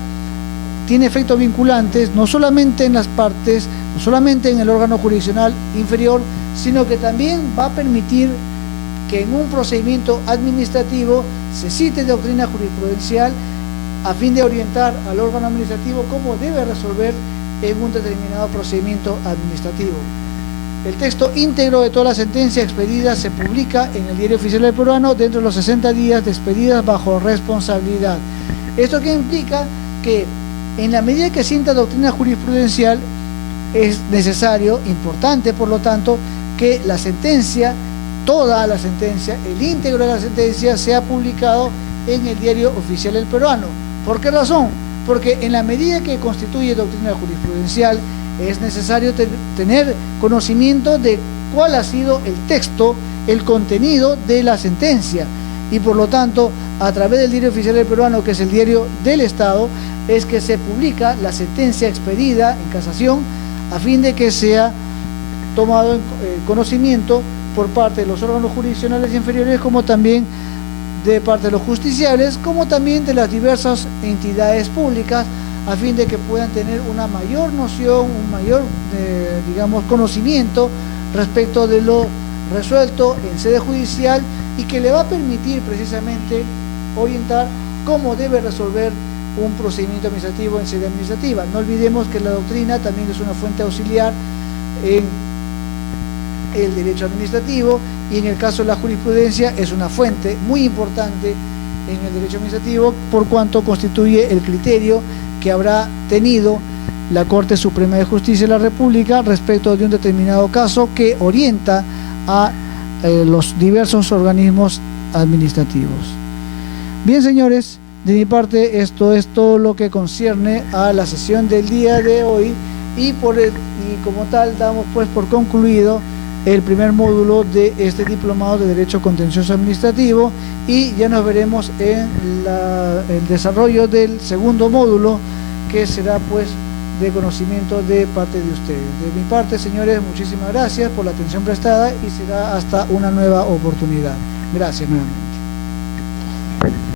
tiene efectos vinculantes no solamente en las partes, no solamente en el órgano jurisdiccional inferior, sino que también va a permitir que en un procedimiento administrativo se cite doctrina jurisprudencial a fin de orientar al órgano administrativo cómo debe resolver en un determinado procedimiento administrativo. El texto íntegro de toda la sentencia expedida se publica en el Diario Oficial del Peruano dentro de los 60 días de expedidas bajo responsabilidad. ¿Esto qué implica? Que en la medida que sienta doctrina jurisprudencial es necesario, importante por lo tanto, que la sentencia, toda la sentencia, el íntegro de la sentencia sea publicado en el Diario Oficial del Peruano. ¿Por qué razón? Porque en la medida que constituye doctrina jurisprudencial es necesario tener conocimiento de cuál ha sido el texto, el contenido de la sentencia, y por lo tanto a través del Diario Oficial del Peruano, que es el diario del Estado, es que se publica la sentencia expedida en casación a fin de que sea tomado en conocimiento por parte de los órganos jurisdiccionales inferiores, como también de parte de los justiciables, como también de las diversas entidades públicas, a fin de que puedan tener una mayor noción, un mayor, digamos, conocimiento respecto de lo resuelto en sede judicial y que le va a permitir precisamente orientar cómo debe resolver un procedimiento administrativo en sede administrativa. No olvidemos que la doctrina también es una fuente auxiliar en el derecho administrativo y en el caso de la jurisprudencia es una fuente muy importante en el derecho administrativo por cuanto constituye el criterio que habrá tenido la Corte Suprema de Justicia de la República respecto de un determinado caso que orienta a los diversos organismos administrativos. Bien, señores, de mi parte esto es todo lo que concierne a la sesión del día de hoy y como tal damos pues por concluido el primer módulo de este diplomado de Derecho Contencioso Administrativo y ya nos veremos en el desarrollo del segundo módulo que será pues de conocimiento de parte de ustedes. De mi parte, señores, muchísimas gracias por la atención prestada y será hasta una nueva oportunidad. Gracias nuevamente.